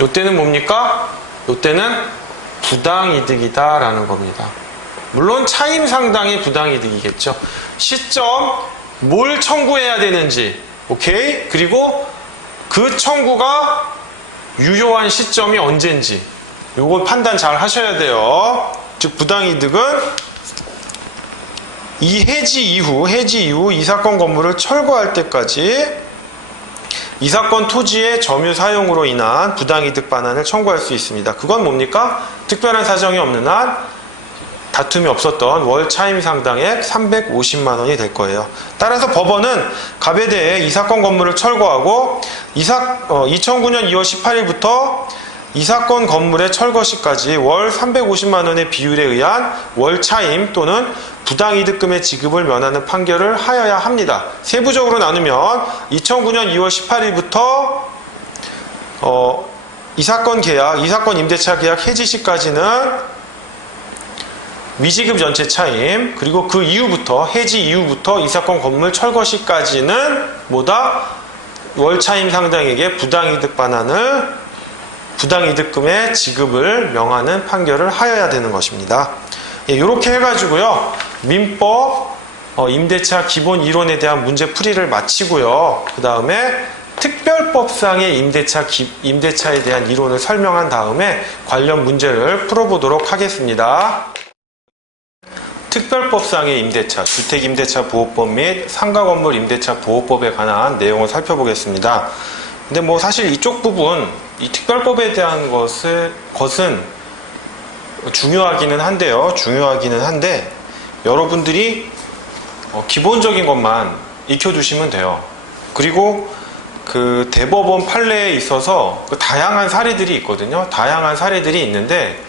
요때는 뭡니까? 요때는 부당이득이다 라는 겁니다. 물론 차임 상당히 부당이득이겠죠. 시점, 뭘 청구해야 되는지, 오케이? 그리고 그 청구가 유효한 시점이 언젠지, 요걸 판단 잘 하셔야 돼요. 즉 부당이득은 이 해지 이후 이 사건 건물을 철거할 때까지 이 사건 토지의 점유 사용으로 인한 부당이득 반환을 청구할 수 있습니다. 그건 뭡니까? 특별한 사정이 없는 한 다툼이 없었던 월 차임 상당액 350만 원이 될 거예요. 따라서 법원은 갑에 대해 이 사건 건물을 철거하고 2009년 2월 18일부터 이 사건 건물의 철거 시까지 월 350만 원의 비율에 의한 월 차임 또는 부당이득금의 지급을 면하는 판결을 하여야 합니다. 세부적으로 나누면 2009년 2월 18일부터 이 사건 임대차 계약 해지 시까지는 미지급 전체 차임, 그리고 그 이후부터 해지 이후부터 이 사건 건물 철거 시까지는 월 차임 상당액의 부당이득 반환을 부당이득금의 지급을 명하는 판결을 하여야 되는 것입니다. 이렇게 해가지고요, 민법 임대차 기본 이론에 대한 문제 풀이를 마치고요, 그 다음에 특별법상의 임대차에 대한 이론을 설명한 다음에 관련 문제를 풀어보도록 하겠습니다. 특별법상의 임대차, 주택임대차보호법 및 상가건물 임대차보호법에 관한 내용을 살펴보겠습니다. 근데 사실 이쪽 부분, 이 특별법에 대한 것은 중요하기는 한데 여러분들이 기본적인 것만 익혀두시면 돼요. 그리고 그 대법원 판례에 있어서 다양한 사례들이 있거든요. 다양한 사례들이 있는데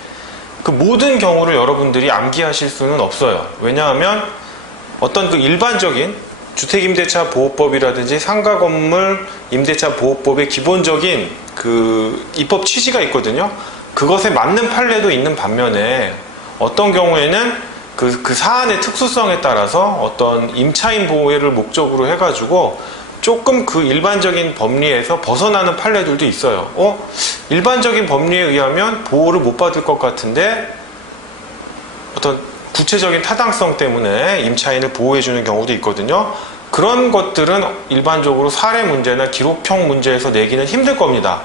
그 모든 경우를 여러분들이 암기하실 수는 없어요. 왜냐하면 어떤 그 일반적인 주택임대차보호법이라든지 상가건물 임대차보호법의 기본적인 그 입법 취지가 있거든요. 그것에 맞는 판례도 있는 반면에 어떤 경우에는 그 사안의 특수성에 따라서 어떤 임차인 보호를 목적으로 해가지고 조금 그 일반적인 법리에서 벗어나는 판례들도 있어요. 일반적인 법리에 의하면 보호를 못 받을 것 같은데 어떤 구체적인 타당성 때문에 임차인을 보호해주는 경우도 있거든요. 그런 것들은 일반적으로 사례 문제나 기록형 문제에서 내기는 힘들 겁니다.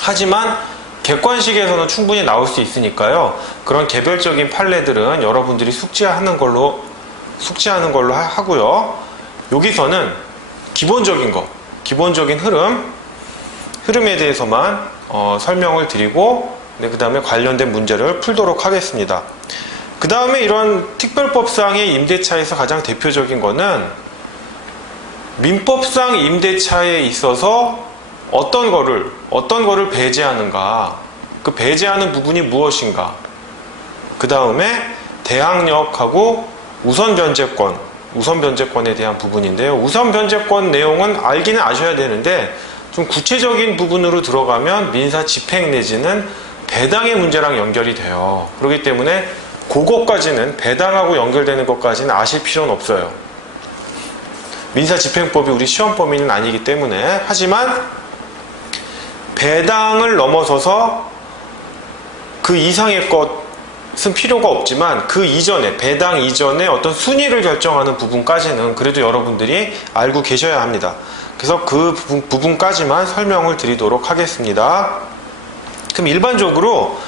하지만 객관식에서는 충분히 나올 수 있으니까요. 그런 개별적인 판례들은 여러분들이 숙지하는 걸로 하고요. 여기서는 기본적인 흐름에 대해서만 설명을 드리고 그 다음에 관련된 문제를 풀도록 하겠습니다. 그 다음에 이런 특별법상의 임대차에서 가장 대표적인 거는 민법상 임대차에 있어서 어떤 거를 배제하는가, 그 배제하는 부분이 무엇인가, 그 다음에 대항력하고 우선변제권에 대한 부분인데요. 우선변제권 내용은 알기는 아셔야 되는데 좀 구체적인 부분으로 들어가면 민사 집행 내지는 배당의 문제랑 연결이 돼요. 그렇기 때문에 그것까지는, 배당하고 연결되는 것까지는 아실 필요는 없어요. 민사집행법이 우리 시험 범위는 아니기 때문에. 하지만 배당을 넘어서서 그 이상의 것은 필요가 없지만 그 이전에, 배당 이전에 어떤 순위를 결정하는 부분까지는 그래도 여러분들이 알고 계셔야 합니다. 그래서 그 부분까지만 설명을 드리도록 하겠습니다. 그럼 일반적으로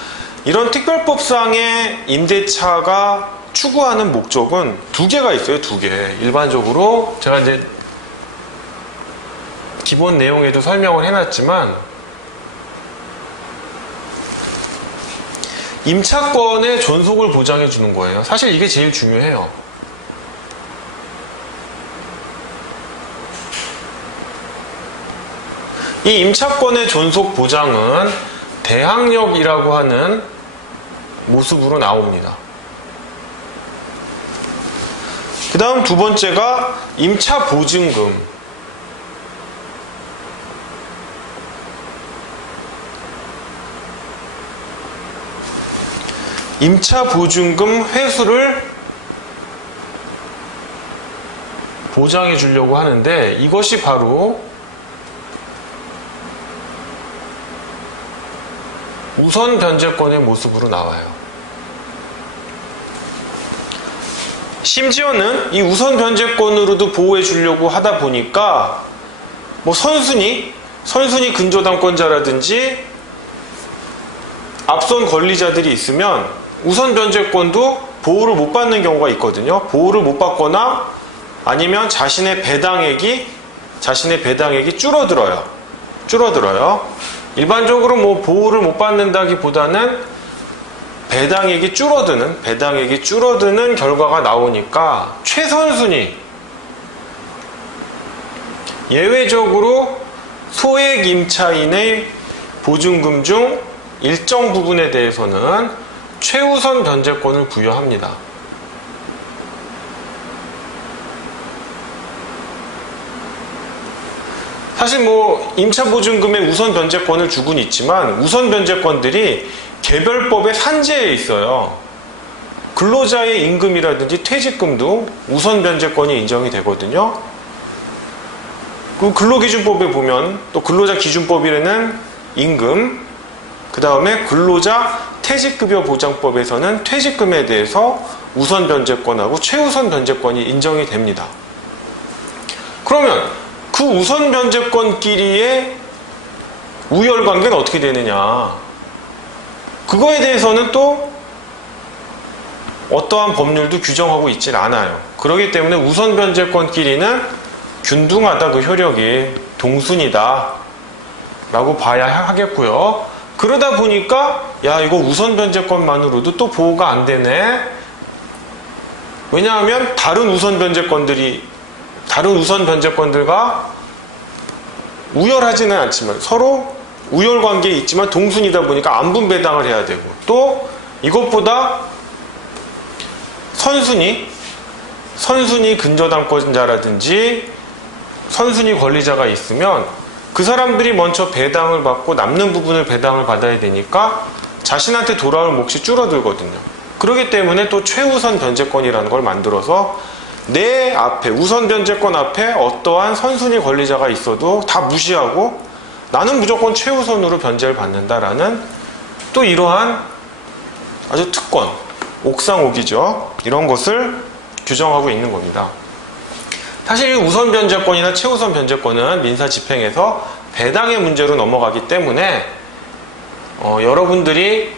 이런 특별법상의 임대차가 추구하는 목적은 두 개가 있어요. 두 개. 일반적으로 제가 이제 기본 내용에도 설명을 해놨지만 임차권의 존속을 보장해 주는 거예요. 사실 이게 제일 중요해요. 이 임차권의 존속 보장은 대항력이라고 하는 모습으로 나옵니다. 그 다음 두 번째가 임차보증금. 임차보증금 회수를 보장해 주려고 하는데 이것이 바로 우선 변제권의 모습으로 나와요. 심지어는 이 우선 변제권으로도 보호해 주려고 하다 보니까 선순위 근저당권자라든지 앞선 권리자들이 있으면 우선 변제권도 보호를 못 받는 경우가 있거든요. 보호를 못 받거나 아니면 자신의 배당액이 줄어들어요. 일반적으로 뭐 보호를 못 받는다기보다는 배당액이 줄어드는 결과가 나오니까 최선순위, 예외적으로 소액 임차인의 보증금 중 일정 부분에 대해서는 최우선 변제권을 부여합니다. 사실 뭐 임차 보증금에 우선 변제권을 주곤 있지만 우선 변제권들이 개별법에 산재해 있어요. 근로자의 임금이라든지 퇴직금도 우선 변제권이 인정이 되거든요. 그 근로기준법에 보면 또 근로자기준법에는 임금, 그 다음에 근로자 퇴직급여 보장법에서는 퇴직금에 대해서 우선 변제권하고 최우선 변제권이 인정이 됩니다. 그러면 그 우선 변제권끼리의 우열관계는 어떻게 되느냐? 그거에 대해서는 또 어떠한 법률도 규정하고 있질 않아요. 그렇기 때문에 우선 변제권끼리는 균등하다, 그 효력이 동순이다 라고 봐야 하겠고요. 그러다 보니까 야, 이거 우선 변제권만으로도 또 보호가 안 되네. 왜냐하면 다른 우선 변제권들과 우열하지는 않지만 서로 우열관계에 있지만 동순이다 보니까 안분 배당을 해야 되고, 또 이것보다 선순위 근저당권자라든지 선순위 권리자가 있으면 그 사람들이 먼저 배당을 받고 남는 부분을 배당을 받아야 되니까 자신한테 돌아올 몫이 줄어들거든요. 그렇기 때문에 또 최우선 변제권이라는 걸 만들어서 내 앞에, 우선 변제권 앞에 어떠한 선순위 권리자가 있어도 다 무시하고 나는 무조건 최우선으로 변제를 받는다라는 또 이러한 아주 특권, 옥상옥이죠. 이런 것을 규정하고 있는 겁니다. 사실 우선 변제권이나 최우선 변제권은 민사 집행에서 배당의 문제로 넘어가기 때문에 여러분들이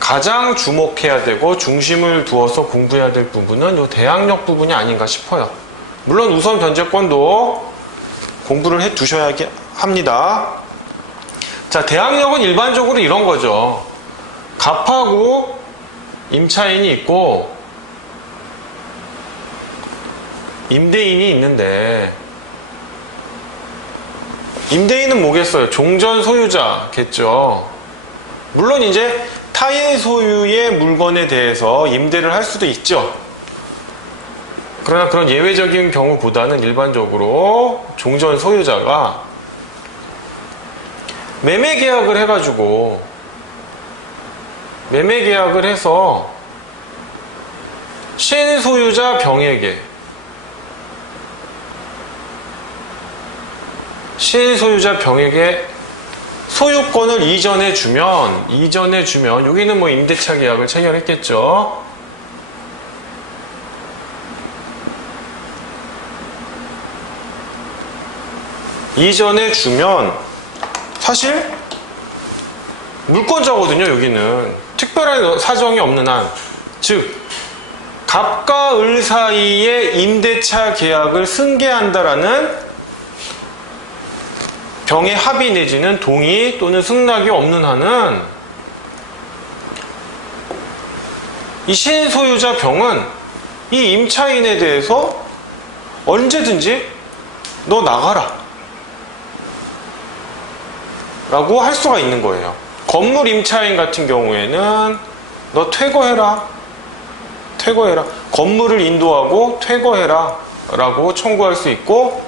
가장 주목해야 되고 중심을 두어서 공부해야 될 부분은 이 대항력 부분이 아닌가 싶어요. 물론 우선 변제권도 공부를 해 두셔야 합니다. 자, 대항력은 일반적으로 이런 거죠. 갑하고 임차인이 있고 임대인이 있는데, 임대인은 뭐겠어요? 종전 소유자겠죠. 물론 이제 타인 소유의 물건에 대해서 임대를 할 수도 있죠. 그러나 그런 예외적인 경우보다는 일반적으로 종전 소유자가 매매 계약을 해서 신소유자 병에게 소유권을 이전해 주면 여기는 뭐 임대차 계약을 체결했겠죠. 이전해 주면 사실 물권자거든요. 여기는 특별한 사정이 없는 한, 즉 갑과 을 사이에 임대차 계약을 승계한다라는 병의 합의 내지는 동의 또는 승낙이 없는 한은 이 신소유자 병은 이 임차인에 대해서 언제든지 너 나가라 라고 할 수가 있는 거예요. 건물 임차인 같은 경우에는 너 퇴거해라. 건물을 인도하고 퇴거해라 라고 청구할 수 있고,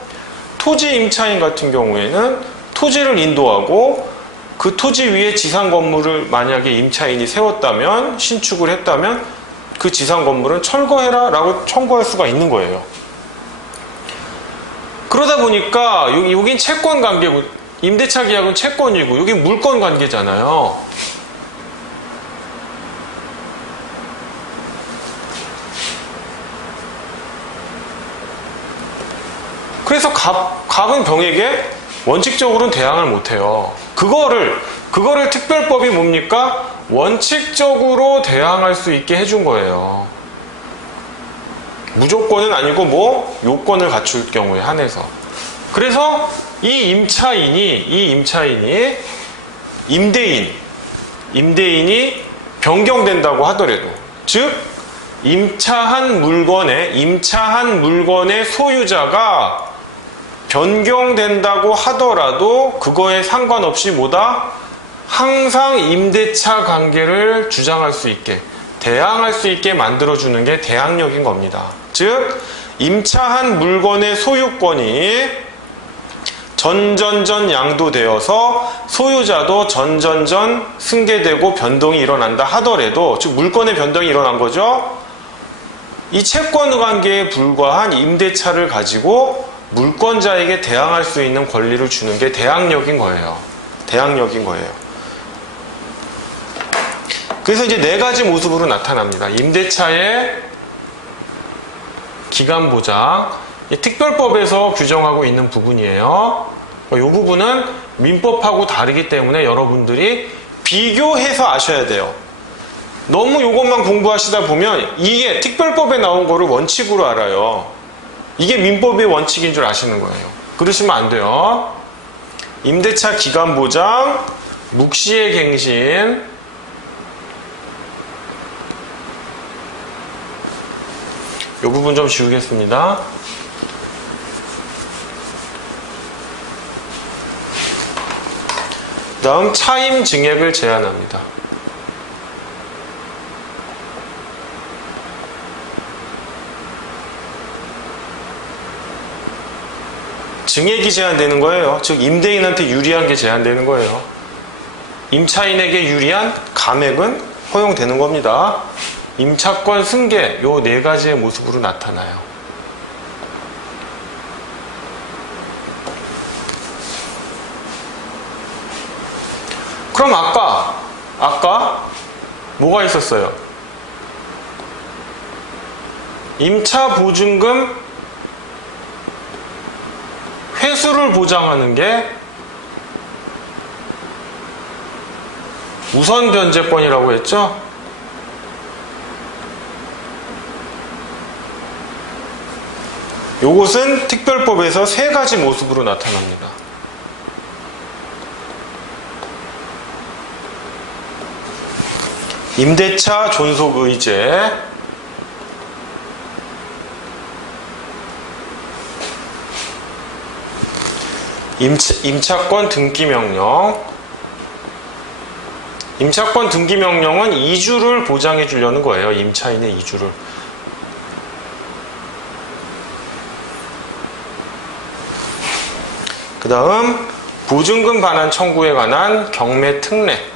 토지 임차인 같은 경우에는 토지를 인도하고 그 토지 위에 지상 건물을 만약에 임차인이 세웠다면, 신축을 했다면 그 지상 건물은 철거해라 라고 청구할 수가 있는 거예요. 그러다 보니까 여긴 채권 관계고, 임대차 계약은 채권이고 여긴 물권 관계잖아요. 그래서 갑은 병에게 원칙적으로는 대항을 못해요. 그거를 특별법이 뭡니까? 원칙적으로 대항할 수 있게 해준 거예요. 무조건은 아니고 뭐 요건을 갖출 경우에 한해서. 그래서 이 임차인이 임대인이 변경된다고 하더라도, 즉 임차한 물건의 소유자가 변경된다고 하더라도 그거에 상관없이 뭐다? 항상 임대차 관계를 주장할 수 있게, 대항할 수 있게 만들어주는 게 대항력인 겁니다. 즉 임차한 물건의 소유권이 전전전 양도되어서 소유자도 전전전 승계되고 변동이 일어난다 하더라도, 즉 물건의 변동이 일어난 거죠. 이 채권 관계에 불과한 임대차를 가지고 물권자에게 대항할 수 있는 권리를 주는 게 대항력인 거예요. 대항력인 거예요. 그래서 이제 네 가지 모습으로 나타납니다. 임대차의 기간 보장, 특별법에서 규정하고 있는 부분이에요. 이 부분은 민법하고 다르기 때문에 여러분들이 비교해서 아셔야 돼요. 너무 이것만 공부하시다 보면 이게 특별법에 나온 거를 원칙으로 알아요. 이게 민법의 원칙인 줄 아시는 거예요. 그러시면 안 돼요. 임대차 기간 보장, 묵시의 갱신, 이 부분 좀 지우겠습니다. 다음 차임 증액을 제한합니다. 증액이 제한되는 거예요. 즉 임대인한테 유리한 게 제한되는 거예요. 임차인에게 유리한 감액은 허용되는 겁니다. 임차권 승계, 요 네 가지의 모습으로 나타나요. 그럼 아까 뭐가 있었어요? 임차 보증금 회수를 보장하는 게 우선 변제권이라고 했죠? 요것은 특별법에서 세 가지 모습으로 나타납니다. 임대차 존속의제, 임차권 등기명령. 임차권 등기명령은 이주를 보장해 주려는 거예요. 임차인의 이주를. 그 다음 보증금 반환 청구에 관한 경매 특례.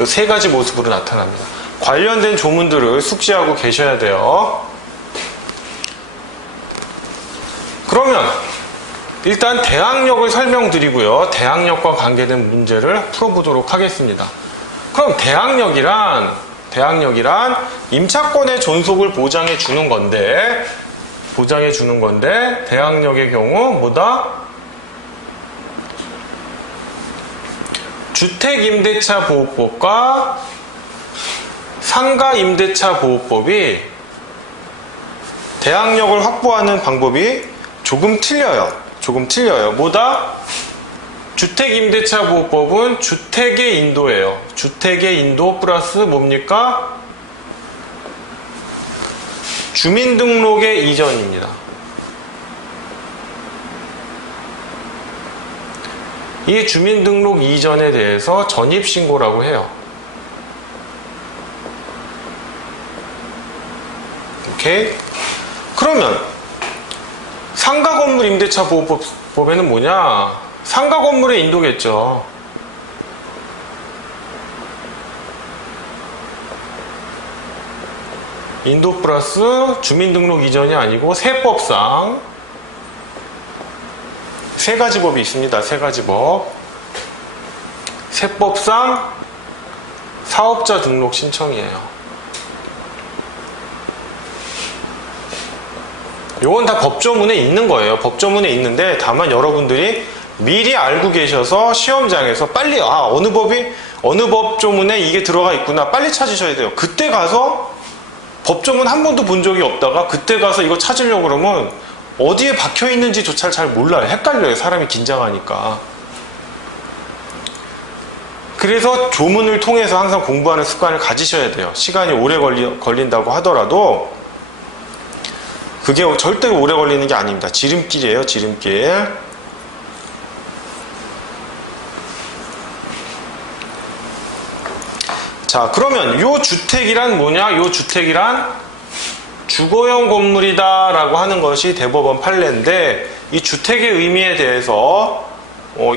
이 세 가지 모습으로 나타납니다. 관련된 조문들을 숙지하고 계셔야 돼요. 그러면 일단 대항력을 설명드리고요. 대항력과 관계된 문제를 풀어보도록 하겠습니다. 그럼 대항력이란 임차권의 존속을 보장해 주는 건데, 대항력의 경우 뭐다? 주택임대차보호법과 상가임대차보호법이 대항력을 확보하는 방법이 조금 틀려요. 뭐다? 주택임대차보호법은 주택의 인도예요. 주택의 인도 플러스 뭡니까? 주민등록의 이전입니다. 이 주민등록 이전에 대해서 전입신고라고 해요. 오케이? 그러면 상가건물 임대차보호법에는 뭐냐? 상가건물의 인도겠죠. 인도 플러스 주민등록 이전이 아니고 세법상 세 가지 법이 있습니다. 세 가지 법. 세법상 사업자 등록 신청이에요. 요건 다 법조문에 있는 거예요. 법조문에 있는데 다만 여러분들이 미리 알고 계셔서 시험장에서 빨리 어느 법조문에 이게 들어가 있구나 빨리 찾으셔야 돼요. 그때 가서 법조문 한 번도 본 적이 없다가 그때 가서 이거 찾으려고 그러면 어디에 박혀 있는지조차 잘 몰라요. 헷갈려요. 사람이 긴장하니까. 그래서 조문을 통해서 항상 공부하는 습관을 가지셔야 돼요. 시간이 오래 걸린다고 하더라도 그게 절대 오래 걸리는 게 아닙니다. 지름길이에요. 지름길. 자, 그러면 요 주택이란 뭐냐? 요 주택이란 주거용 건물이다 라고 하는 것이 대법원 판례인데 이 주택의 의미에 대해서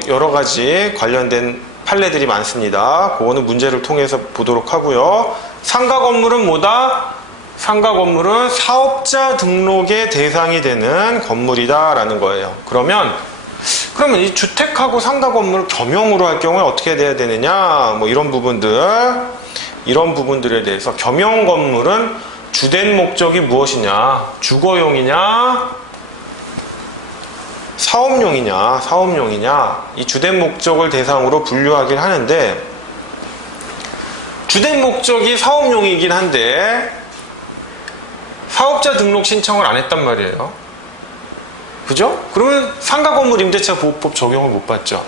여러 가지 관련된 판례들이 많습니다. 그거는 문제를 통해서 보도록 하고요. 상가 건물은 뭐다? 상가 건물은 사업자 등록의 대상이 되는 건물이다 라는 거예요. 그러면 이 주택하고 상가 건물을 겸용으로 할 경우에 어떻게 돼야 되느냐? 뭐 이런 부분들에 대해서 겸용 건물은 주된 목적이 무엇이냐? 주거용이냐? 사업용이냐? 이 주된 목적을 대상으로 분류하긴 하는데 주된 목적이 사업용이긴 한데 사업자 등록 신청을 안 했단 말이에요. 그죠? 그러면 상가 건물 임대차 보호법 적용을 못 받죠.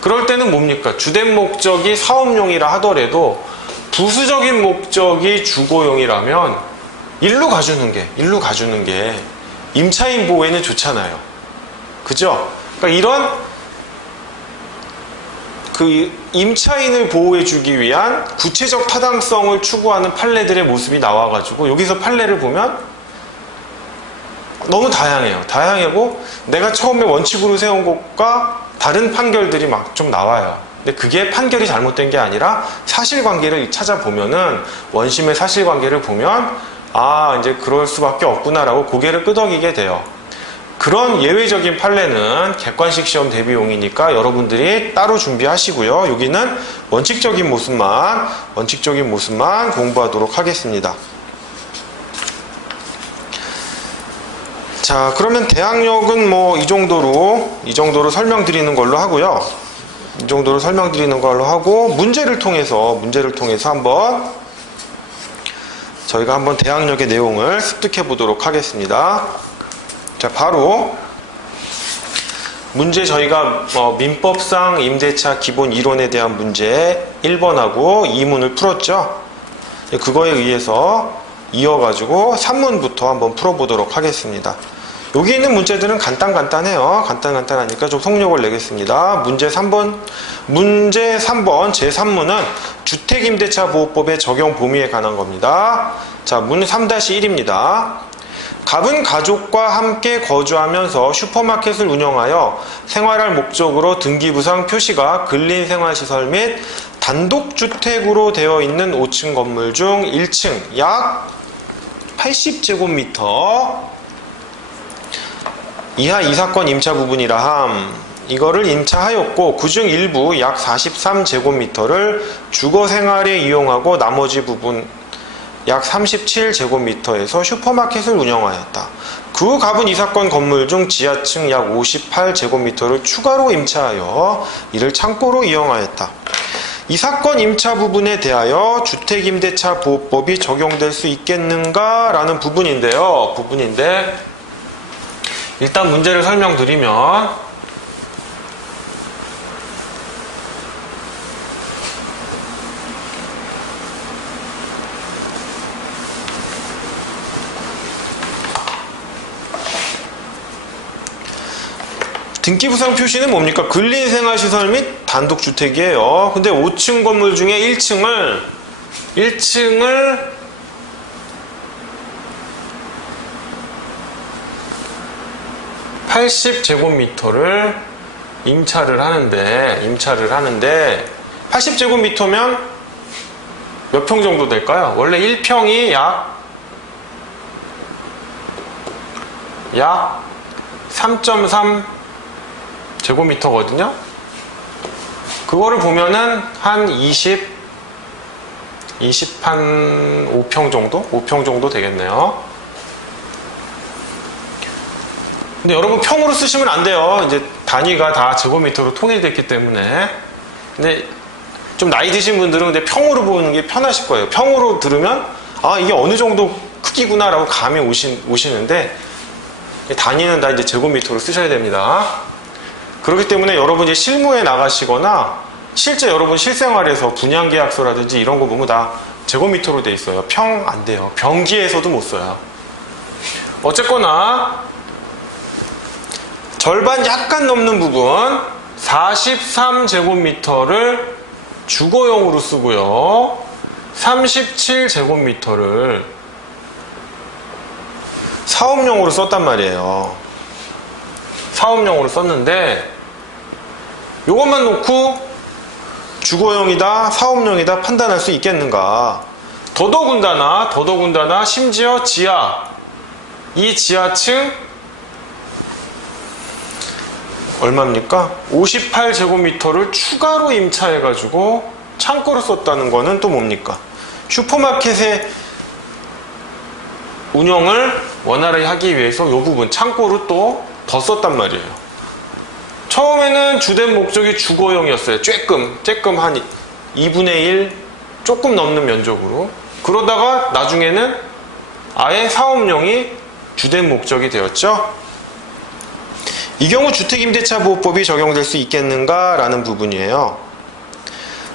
그럴 때는 뭡니까? 주된 목적이 사업용이라 하더라도 부수적인 목적이 주거용이라면 일로 가주는 게 임차인 보호에는 좋잖아요. 그죠? 그러니까 이런 임차인을 보호해주기 위한 구체적 타당성을 추구하는 판례들의 모습이 나와가지고 여기서 판례를 보면 너무 다양하고 내가 처음에 원칙으로 세운 것과 다른 판결들이 막 좀 나와요. 근데 그게 판결이 잘못된 게 아니라 사실관계를 찾아보면은 원심의 사실관계를 보면 이제 그럴 수밖에 없구나라고 고개를 끄덕이게 돼요. 그런 예외적인 판례는 객관식 시험 대비용이니까 여러분들이 따로 준비하시고요. 여기는 원칙적인 모습만 공부하도록 하겠습니다. 자, 그러면 대항력은 뭐 이 정도로 설명드리는 걸로 하고요. 문제를 통해서 저희가 한번 대항력의 내용을 습득해 보도록 하겠습니다. 자, 바로 문제 저희가 민법상 임대차 기본 이론에 대한 문제 1번하고 2문을 풀었죠. 그거에 의해서 이어가지고 3문부터 한번 풀어보도록 하겠습니다. 여기 있는 문제들은 간단해요. 간단하니까 좀 속력을 내겠습니다. 문제 3번 제3문은 주택임대차보호법의 적용 범위에 관한 겁니다. 자, 문 3-1입니다. 갑은 가족과 함께 거주하면서 슈퍼마켓을 운영하여 생활할 목적으로 등기부상 표시가 근린생활시설 및 단독주택으로 되어 있는 5층 건물 중 1층 약 80제곱미터 이하 이 사건 임차 부분이라 함. 이거를 임차하였고 그중 일부 약 43제곱미터를 주거생활에 이용하고 나머지 부분 약 37제곱미터에서 슈퍼마켓을 운영하였다. 그 갑은 이 사건 건물 중 지하층 약 58제곱미터를 추가로 임차하여 이를 창고로 이용하였다. 이 사건 임차 부분에 대하여 주택임대차 보호법이 적용될 수 있겠는가? 라는 부분인데 일단 문제를 설명드리면 등기부상 표시는 뭡니까? 근린생활시설 및 단독주택이에요. 근데 5층 건물 중에 1층을 80제곱미터를 임차를 하는데 80제곱미터면 몇 평 정도 될까요? 원래 1평이 약 3.3제곱미터거든요. 그거를 보면은 한 5평 정도 되겠네요. 근데 여러분 평으로 쓰시면 안 돼요. 이제 단위가 다 제곱미터로 통일됐기 때문에. 근데 좀 나이 드신 분들은 근데 평으로 보는 게 편하실 거예요. 평으로 들으면 아 이게 어느 정도 크기구나라고 감이 오시는데 단위는 다 이제 제곱미터로 쓰셔야 됩니다. 그렇기 때문에 여러분 이제 실무에 나가시거나 실제 여러분 실생활에서 분양계약서라든지 이런 거 보면 다 제곱미터로 돼 있어요. 평 안 돼요. 병기에서도 못 써요. 어쨌거나 절반 약간 넘는 부분 43제곱미터를 주거용으로 쓰고요. 37제곱미터를 사업용으로 썼단 말이에요. 사업용으로 썼는데 이것만 놓고 주거용이다 사업용이다 판단할 수 있겠는가. 더더군다나 심지어 이 지하층 얼마입니까? 58제곱미터를 추가로 임차해가지고 창고를 썼다는 거는 또 뭡니까? 슈퍼마켓의 운영을 원활하게 하기 위해서 이 부분 창고를 또 더 썼단 말이에요. 처음에는 주된 목적이 주거용이었어요. 쬐끔 한 2분의 1 조금 넘는 면적으로. 그러다가 나중에는 아예 사업용이 주된 목적이 되었죠. 이 경우 주택임대차보호법이 적용될 수 있겠는가 라는 부분이에요.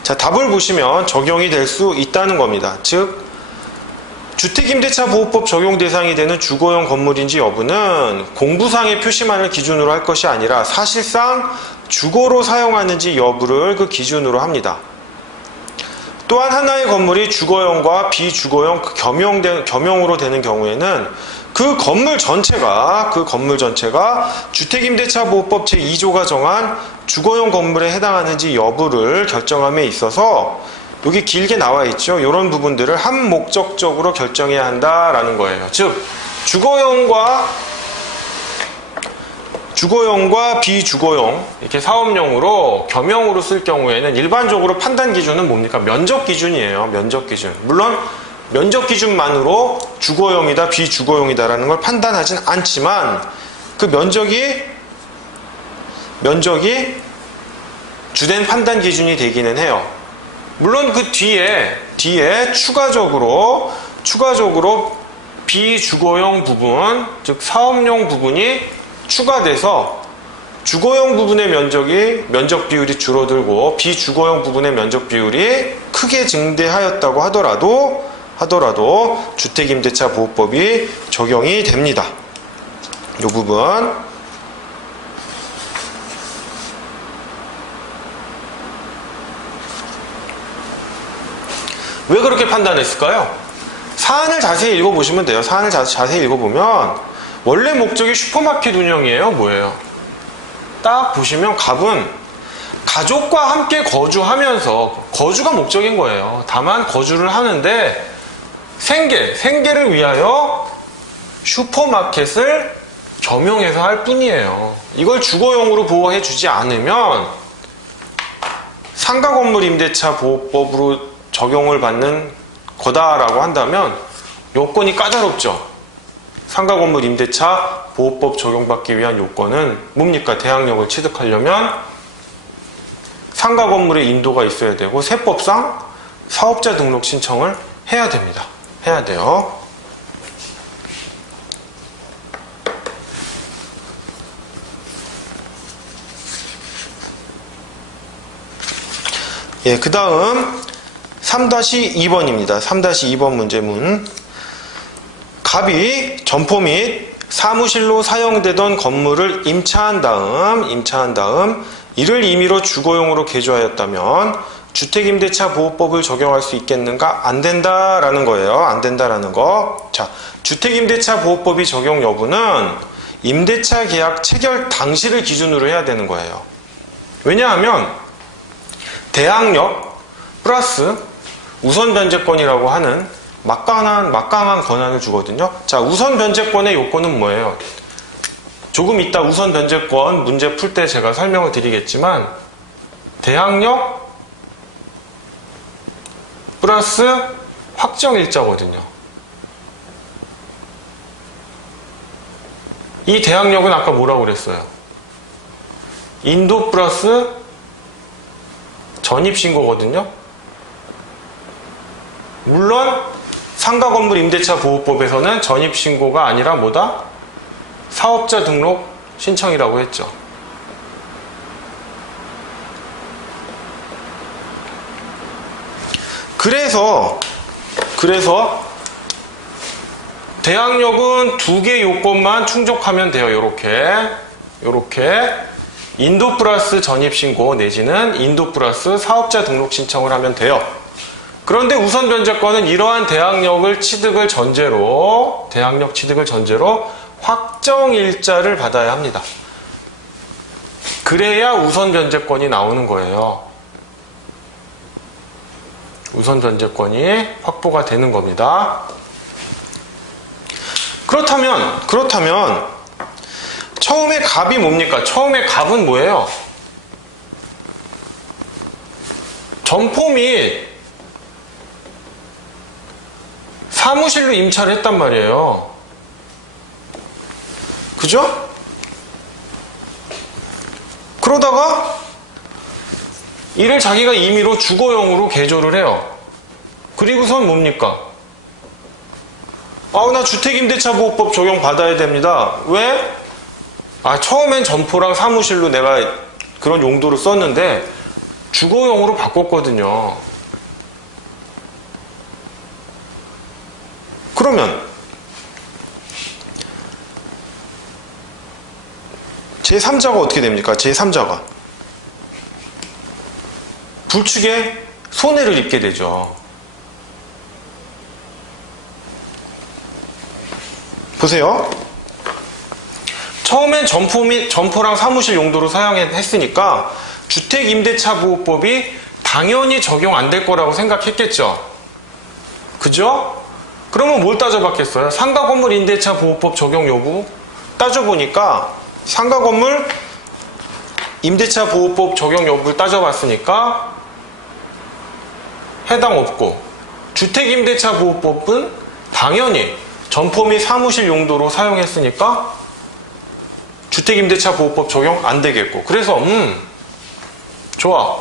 자, 답을 보시면 적용이 될 수 있다는 겁니다. 즉 주택임대차보호법 적용 대상이 되는 주거용 건물인지 여부는 공부상의 표시만을 기준으로 할 것이 아니라 사실상 주거로 사용하는지 여부를 그 기준으로 합니다. 또한 하나의 건물이 주거용과 비주거용 겸용으로 되는 경우에는 그 건물 전체가 주택임대차보호법 제2조가 정한 주거용 건물에 해당하는지 여부를 결정함에 있어서 여기 길게 나와 있죠. 이런 부분들을 한 목적적으로 결정해야 한다라는 거예요. 즉 주거용과 비주거용 이렇게 사업용으로 겸용으로 쓸 경우에는 일반적으로 판단 기준은 뭡니까? 면적 기준이에요. 면적 기준. 물론 면적 기준만으로 주거용이다 비주거용이다라는 걸 판단하진 않지만 그 면적이 주된 판단 기준이 되기는 해요. 물론 그 뒤에 추가적으로 비주거용 부분, 즉 사업용 부분이 추가돼서 주거용 부분의 면적 비율이 줄어들고 비주거용 부분의 면적 비율이 크게 증대하였다고 하더라도 주택임대차보호법이 적용이 됩니다. 이 부분. 왜 그렇게 판단했을까요? 사안을 자세히 읽어보시면 돼요. 사안을 자세히 읽어보면 원래 목적이 슈퍼마켓 운영이에요. 뭐예요? 딱 보시면 갑은 가족과 함께 거주하면서 거주가 목적인 거예요. 다만 거주를 하는데 생계를 위하여 슈퍼마켓을 겸용해서 할 뿐이에요. 이걸 주거용으로 보호해 주지 않으면 상가건물 임대차 보호법으로 적용을 받는 거다라고 한다면 요건이 까다롭죠. 상가건물 임대차 보호법 적용받기 위한 요건은 뭡니까? 대항력을 취득하려면 상가건물에 인도가 있어야 되고 세법상 사업자 등록 신청을 해야 됩니다. 해야 돼요. 예, 그 다음 3-2번입니다. 3-2번 문제문. 갑이 점포 및 사무실로 사용되던 건물을 임차한 다음 이를 임의로 주거용으로 개조하였다면 주택임대차보호법을 적용할 수 있겠는가? 안 된다라는 거예요. 안 된다라는 거. 자, 주택임대차보호법이 적용 여부는 임대차 계약 체결 당시를 기준으로 해야 되는 거예요. 왜냐하면 대항력 플러스 우선 변제권이라고 하는 막강한 권한을 주거든요. 자, 우선 변제권의 요건은 뭐예요? 조금 이따 우선 변제권 문제 풀 때 제가 설명을 드리겠지만 대항력 플러스 확정일자거든요. 이 대항력은 아까 뭐라고 그랬어요? 인도 플러스 전입신고거든요. 물론 상가건물 임대차 보호법에서는 전입신고가 아니라 뭐다? 사업자 등록 신청이라고 했죠. 그래서 대항력은 두 개 요건만 충족하면 돼요. 요렇게 인도 플러스 전입신고 내지는 인도 플러스 사업자 등록 신청을 하면 돼요. 그런데 우선 변제권은 이러한 대항력 취득을 전제로 확정일자를 받아야 합니다. 그래야 우선 변제권이 나오는 거예요. 우선 변제권이 확보가 되는 겁니다. 그렇다면 처음에 갑이 뭡니까? 처음에 갑은 뭐예요? 점포 및 사무실로 임차를 했단 말이에요. 그죠? 그러다가 이를 자기가 임의로 주거용으로 개조를 해요. 그리고선 뭡니까? 나 주택임대차보호법 적용 받아야 됩니다. 왜? 처음엔 점포랑 사무실로 내가 그런 용도로 썼는데 주거용으로 바꿨거든요. 그러면 제3자가 어떻게 됩니까? 제3자가 불축에 손해를 입게 되죠. 보세요. 처음엔 점포랑 사무실 용도로 사용했으니까 주택임대차보호법이 당연히 적용 안 될 거라고 생각했겠죠. 그죠? 그러면 뭘 따져봤겠어요? 상가건물 임대차보호법 적용 여부 따져보니까 상가건물 임대차보호법 적용 여부를 따져봤으니까 해당 없고, 주택임대차보호법은 당연히 점포 및 사무실 용도로 사용했으니까 주택임대차보호법 적용 안 되겠고, 그래서 좋아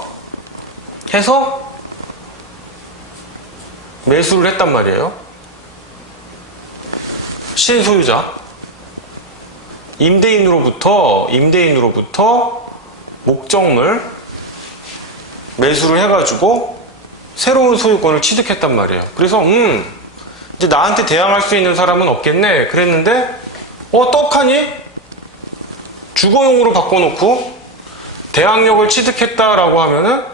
해서 매수를 했단 말이에요. 신소유자 임대인으로부터 목적물 매수를 해가지고 새로운 소유권을 취득했단 말이에요. 그래서 이제 나한테 대항할 수 있는 사람은 없겠네 그랬는데 떡하니 주거용으로 바꿔놓고 대항력을 취득했다라고 하면은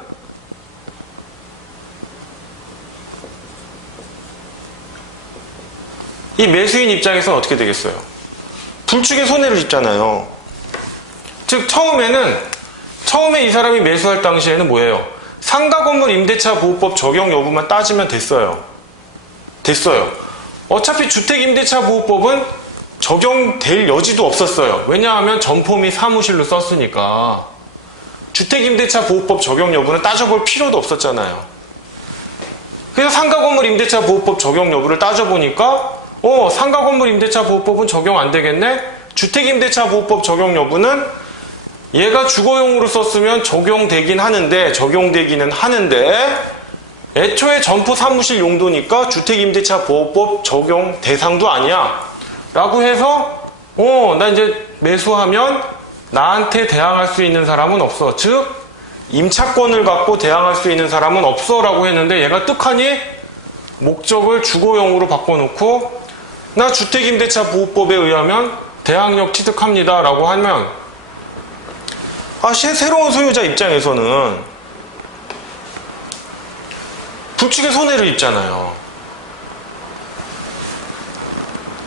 이 매수인 입장에서는 어떻게 되겠어요? 불축의 손해를 입잖아요. 즉 처음에 이 사람이 매수할 당시에는 뭐예요? 상가건물 임대차보호법 적용 여부만 따지면 됐어요. 어차피 주택임대차보호법은 적용될 여지도 없었어요. 왜냐하면 점포 및 사무실로 썼으니까. 주택임대차보호법 적용 여부는 따져볼 필요도 없었잖아요. 그래서 상가건물 임대차보호법 적용 여부를 따져보니까 상가건물 임대차보호법은 적용 안 되겠네? 주택임대차보호법 적용 여부는 얘가 주거용으로 썼으면 적용되기는 하는데 애초에 점포 사무실 용도니까 주택임대차보호법 적용 대상도 아니야 라고 해서 나 이제 매수하면 나한테 대항할 수 있는 사람은 없어. 즉 임차권을 갖고 대항할 수 있는 사람은 없어 라고 했는데 얘가 뜻하니 목적을 주거용으로 바꿔놓고 나 주택임대차보호법에 의하면 대항력 취득합니다 라고 하면 새로운 소유자 입장에서는 불축의 손해를 입잖아요.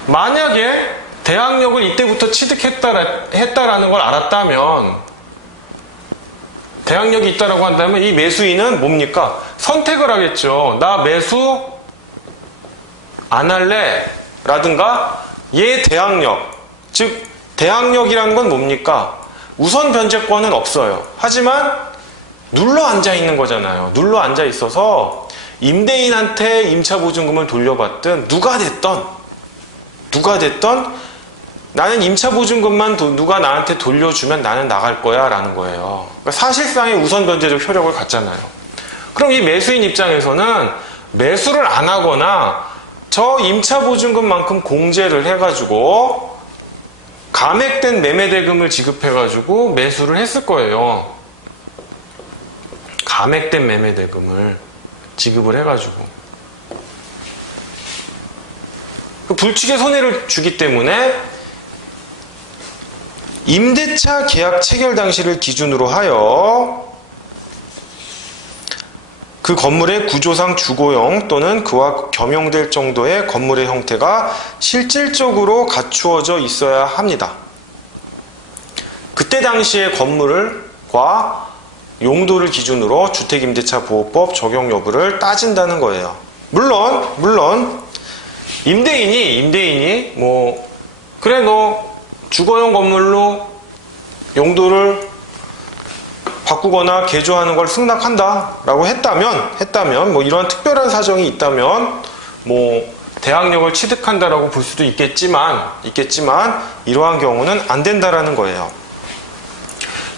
만약에 대항력을 이때부터 취득했다라는 걸 알았다면, 대항력이 있다라고 한다면 이 매수인은 뭡니까? 선택을 하겠죠. 나 매수 안 할래 라든가 얘 대항력, 즉 대항력이라는 건 뭡니까? 우선 변제권은 없어요. 하지만 눌러 앉아 있는 거잖아요. 눌러 앉아 있어서 임대인한테 임차보증금을 돌려받든 누가 됐던 나는 임차보증금만 누가 나한테 돌려주면 나는 나갈 거야 라는 거예요. 그러니까 사실상의 우선 변제적 효력을 갖잖아요. 그럼 이 매수인 입장에서는 매수를 안 하거나 저 임차보증금만큼 공제를 해가지고 감액된 매매대금을 지급해가지고 매수를 했을 거예요. 감액된 매매대금을 지급을 해가지고 그 불측의 손해를 주기 때문에 임대차 계약 체결 당시를 기준으로 하여 그 건물의 구조상 주거용 또는 그와 겸용될 정도의 건물의 형태가 실질적으로 갖추어져 있어야 합니다. 그때 당시의 건물과 용도를 기준으로 주택임대차보호법 적용 여부를 따진다는 거예요. 물론 임대인이 그래 너 주거용 건물로 용도를 바꾸거나 개조하는 걸 승낙한다 라고 했다면 이러한 특별한 사정이 있다면 대항력을 취득한다라고 볼 수도 있겠지만 이러한 경우는 안 된다라는 거예요.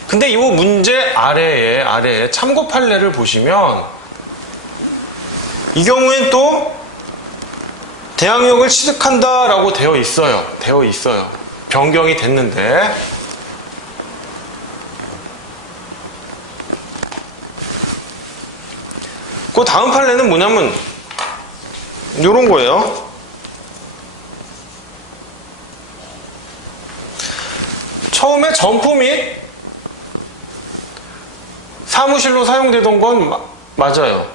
근데 이 문제 아래에 참고 판례를 보시면 이 경우엔 또 대항력을 취득한다라고 되어 있어요. 변경이 됐는데 그 다음 판례는 뭐냐면 요런 거예요. 처음에 점포 및 사무실로 사용되던 건 맞아요.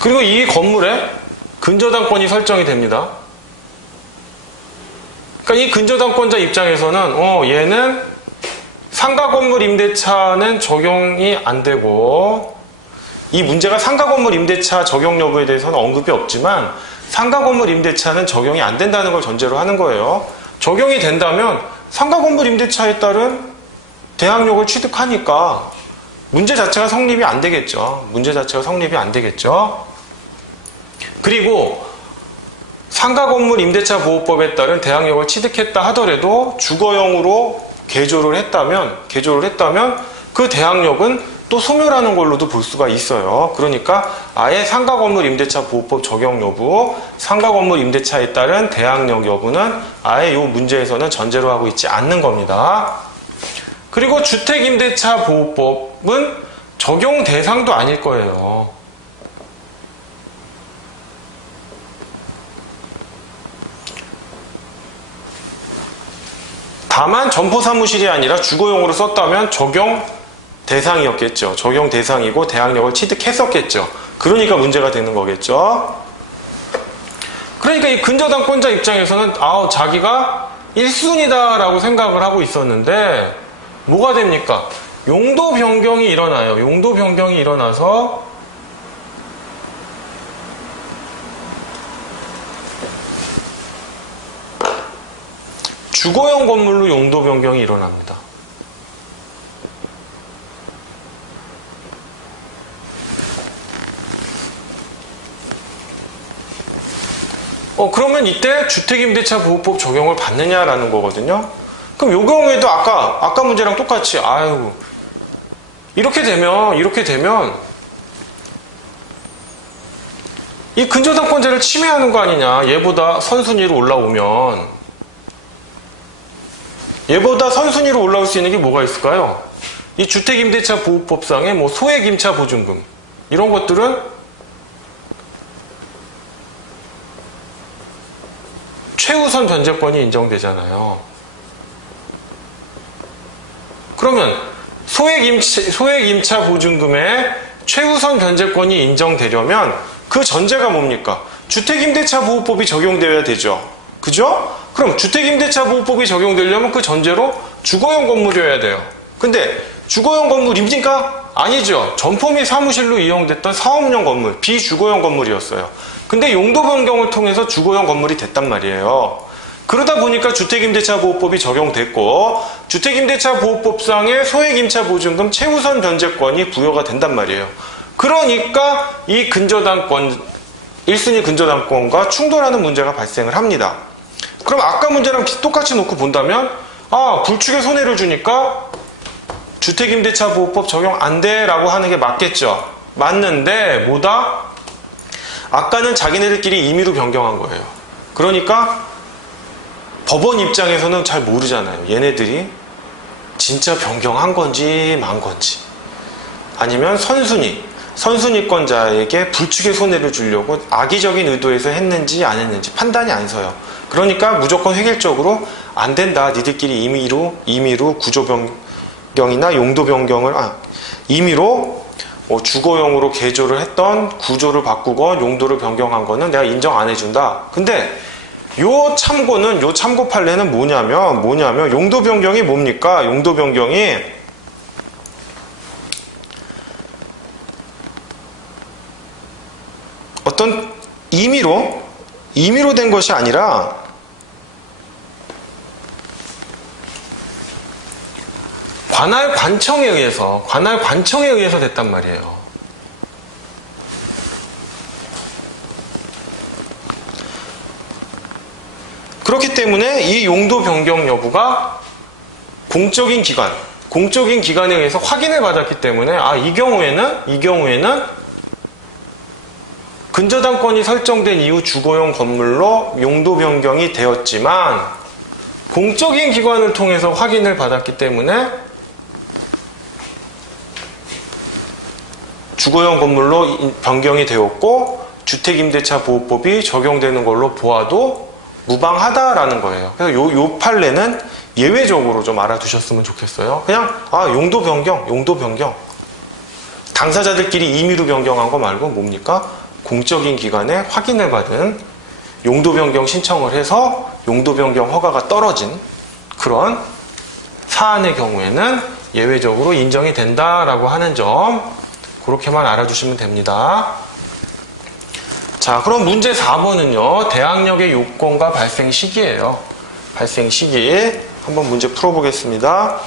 그리고 이 건물에 근저당권이 설정이 됩니다. 그러니까 이 근저당권자 입장에서는 얘는 상가 건물 임대차는 적용이 안 되고, 이 문제가 상가 건물 임대차 적용 여부에 대해서는 언급이 없지만 상가 건물 임대차는 적용이 안 된다는 걸 전제로 하는 거예요. 적용이 된다면 상가 건물 임대차에 따른 대항력을 취득하니까 문제 자체가 성립이 안 되겠죠. 그리고 상가 건물 임대차 보호법에 따른 대항력을 취득했다 하더라도 주거용으로 개조를 했다면 그 대항력은 또 소멸하는 걸로도 볼 수가 있어요. 그러니까 아예 상가 건물 임대차 보호법 적용 여부, 상가 건물 임대차에 따른 대항력 여부는 아예 이 문제에서는 전제로 하고 있지 않는 겁니다. 그리고 주택임대차 보호법은 적용 대상도 아닐 거예요. 다만 점포 사무실이 아니라 주거용으로 썼다면 적용 대상이었겠죠. 적용 대상이고 대항력을 취득했었겠죠. 그러니까 문제가 되는 거겠죠. 그러니까 이 근저당권자 입장에서는 자기가 1순위다라고 생각을 하고 있었는데 뭐가 됩니까? 용도 변경이 일어나요. 용도 변경이 일어나서 주거용 건물로 용도 변경이 일어납니다. 그러면 이때 주택임대차 보호법 적용을 받느냐라는 거거든요. 그럼 요 경우에도 아까 문제랑 똑같이 이렇게 되면 이 근저당권자를 침해하는 거 아니냐. 얘보다 선순위로 올라올 수 있는 게 뭐가 있을까요? 이 주택임대차 보호법상의 소액임차 보증금 이런 것들은 최우선 변제권이 인정되잖아요. 그러면 소액임차 보증금의 최우선 변제권이 인정되려면 그 전제가 뭡니까? 주택임대차 보호법이 적용되어야 되죠. 그죠? 그럼 주택임대차 보호법이 적용되려면 그 전제로 주거용 건물이어야 돼요. 근데 주거용 건물입니까? 아니죠. 점포 및 사무실로 이용됐던 사업용 건물, 비주거용 건물이었어요. 근데 용도 변경을 통해서 주거용 건물이 됐단 말이에요. 그러다 보니까 주택임대차 보호법이 적용됐고 주택임대차 보호법상의 소액임차 보증금 최우선 변제권이 부여가 된단 말이에요. 그러니까 이 근저당권, 1순위 근저당권과 충돌하는 문제가 발생을 합니다. 그럼 아까 문제랑 똑같이 놓고 본다면 불축에 손해를 주니까 주택임대차보호법 적용 안 돼 라고 하는 게 맞겠죠. 맞는데 뭐다? 아까는 자기네들끼리 임의로 변경한 거예요. 그러니까 법원 입장에서는 잘 모르잖아요. 얘네들이 진짜 변경한 건지 만 건지, 아니면 선순위권자에게 불축의 손해를 주려고 악의적인 의도에서 했는지 안 했는지 판단이 안 서요. 그러니까 무조건 획일적으로 안 된다. 니들끼리 임의로 구조 변경이나 용도 변경을 임의로 주거용으로 개조를 했던 구조를 바꾸고 용도를 변경한 거는 내가 인정 안 해준다. 근데 요 참고 판례는 뭐냐면 용도 변경이 뭡니까? 용도 변경이 어떤 임의로 된 것이 아니라 관할 관청에 의해서 됐단 말이에요. 그렇기 때문에 이 용도 변경 여부가 공적인 기관에 의해서 확인을 받았기 때문에 이 경우에는 근저당권이 설정된 이후 주거용 건물로 용도 변경이 되었지만 공적인 기관을 통해서 확인을 받았기 때문에 주거용 건물로 변경이 되었고 주택임대차보호법이 적용되는 걸로 보아도 무방하다라는 거예요. 그래서 요 판례는 예외적으로 좀 알아두셨으면 좋겠어요. 그냥 용도 변경 당사자들끼리 임의로 변경한 거 말고 뭡니까? 공적인 기관에 확인을 받은 용도 변경 신청을 해서 용도 변경 허가가 떨어진 그런 사안의 경우에는 예외적으로 인정이 된다라고 하는 점, 그렇게만 알아두시면 됩니다. 자, 그럼 문제 4번은요, 대항력의 요건과 발생 시기예요. 발생 시기 한번 문제 풀어보겠습니다.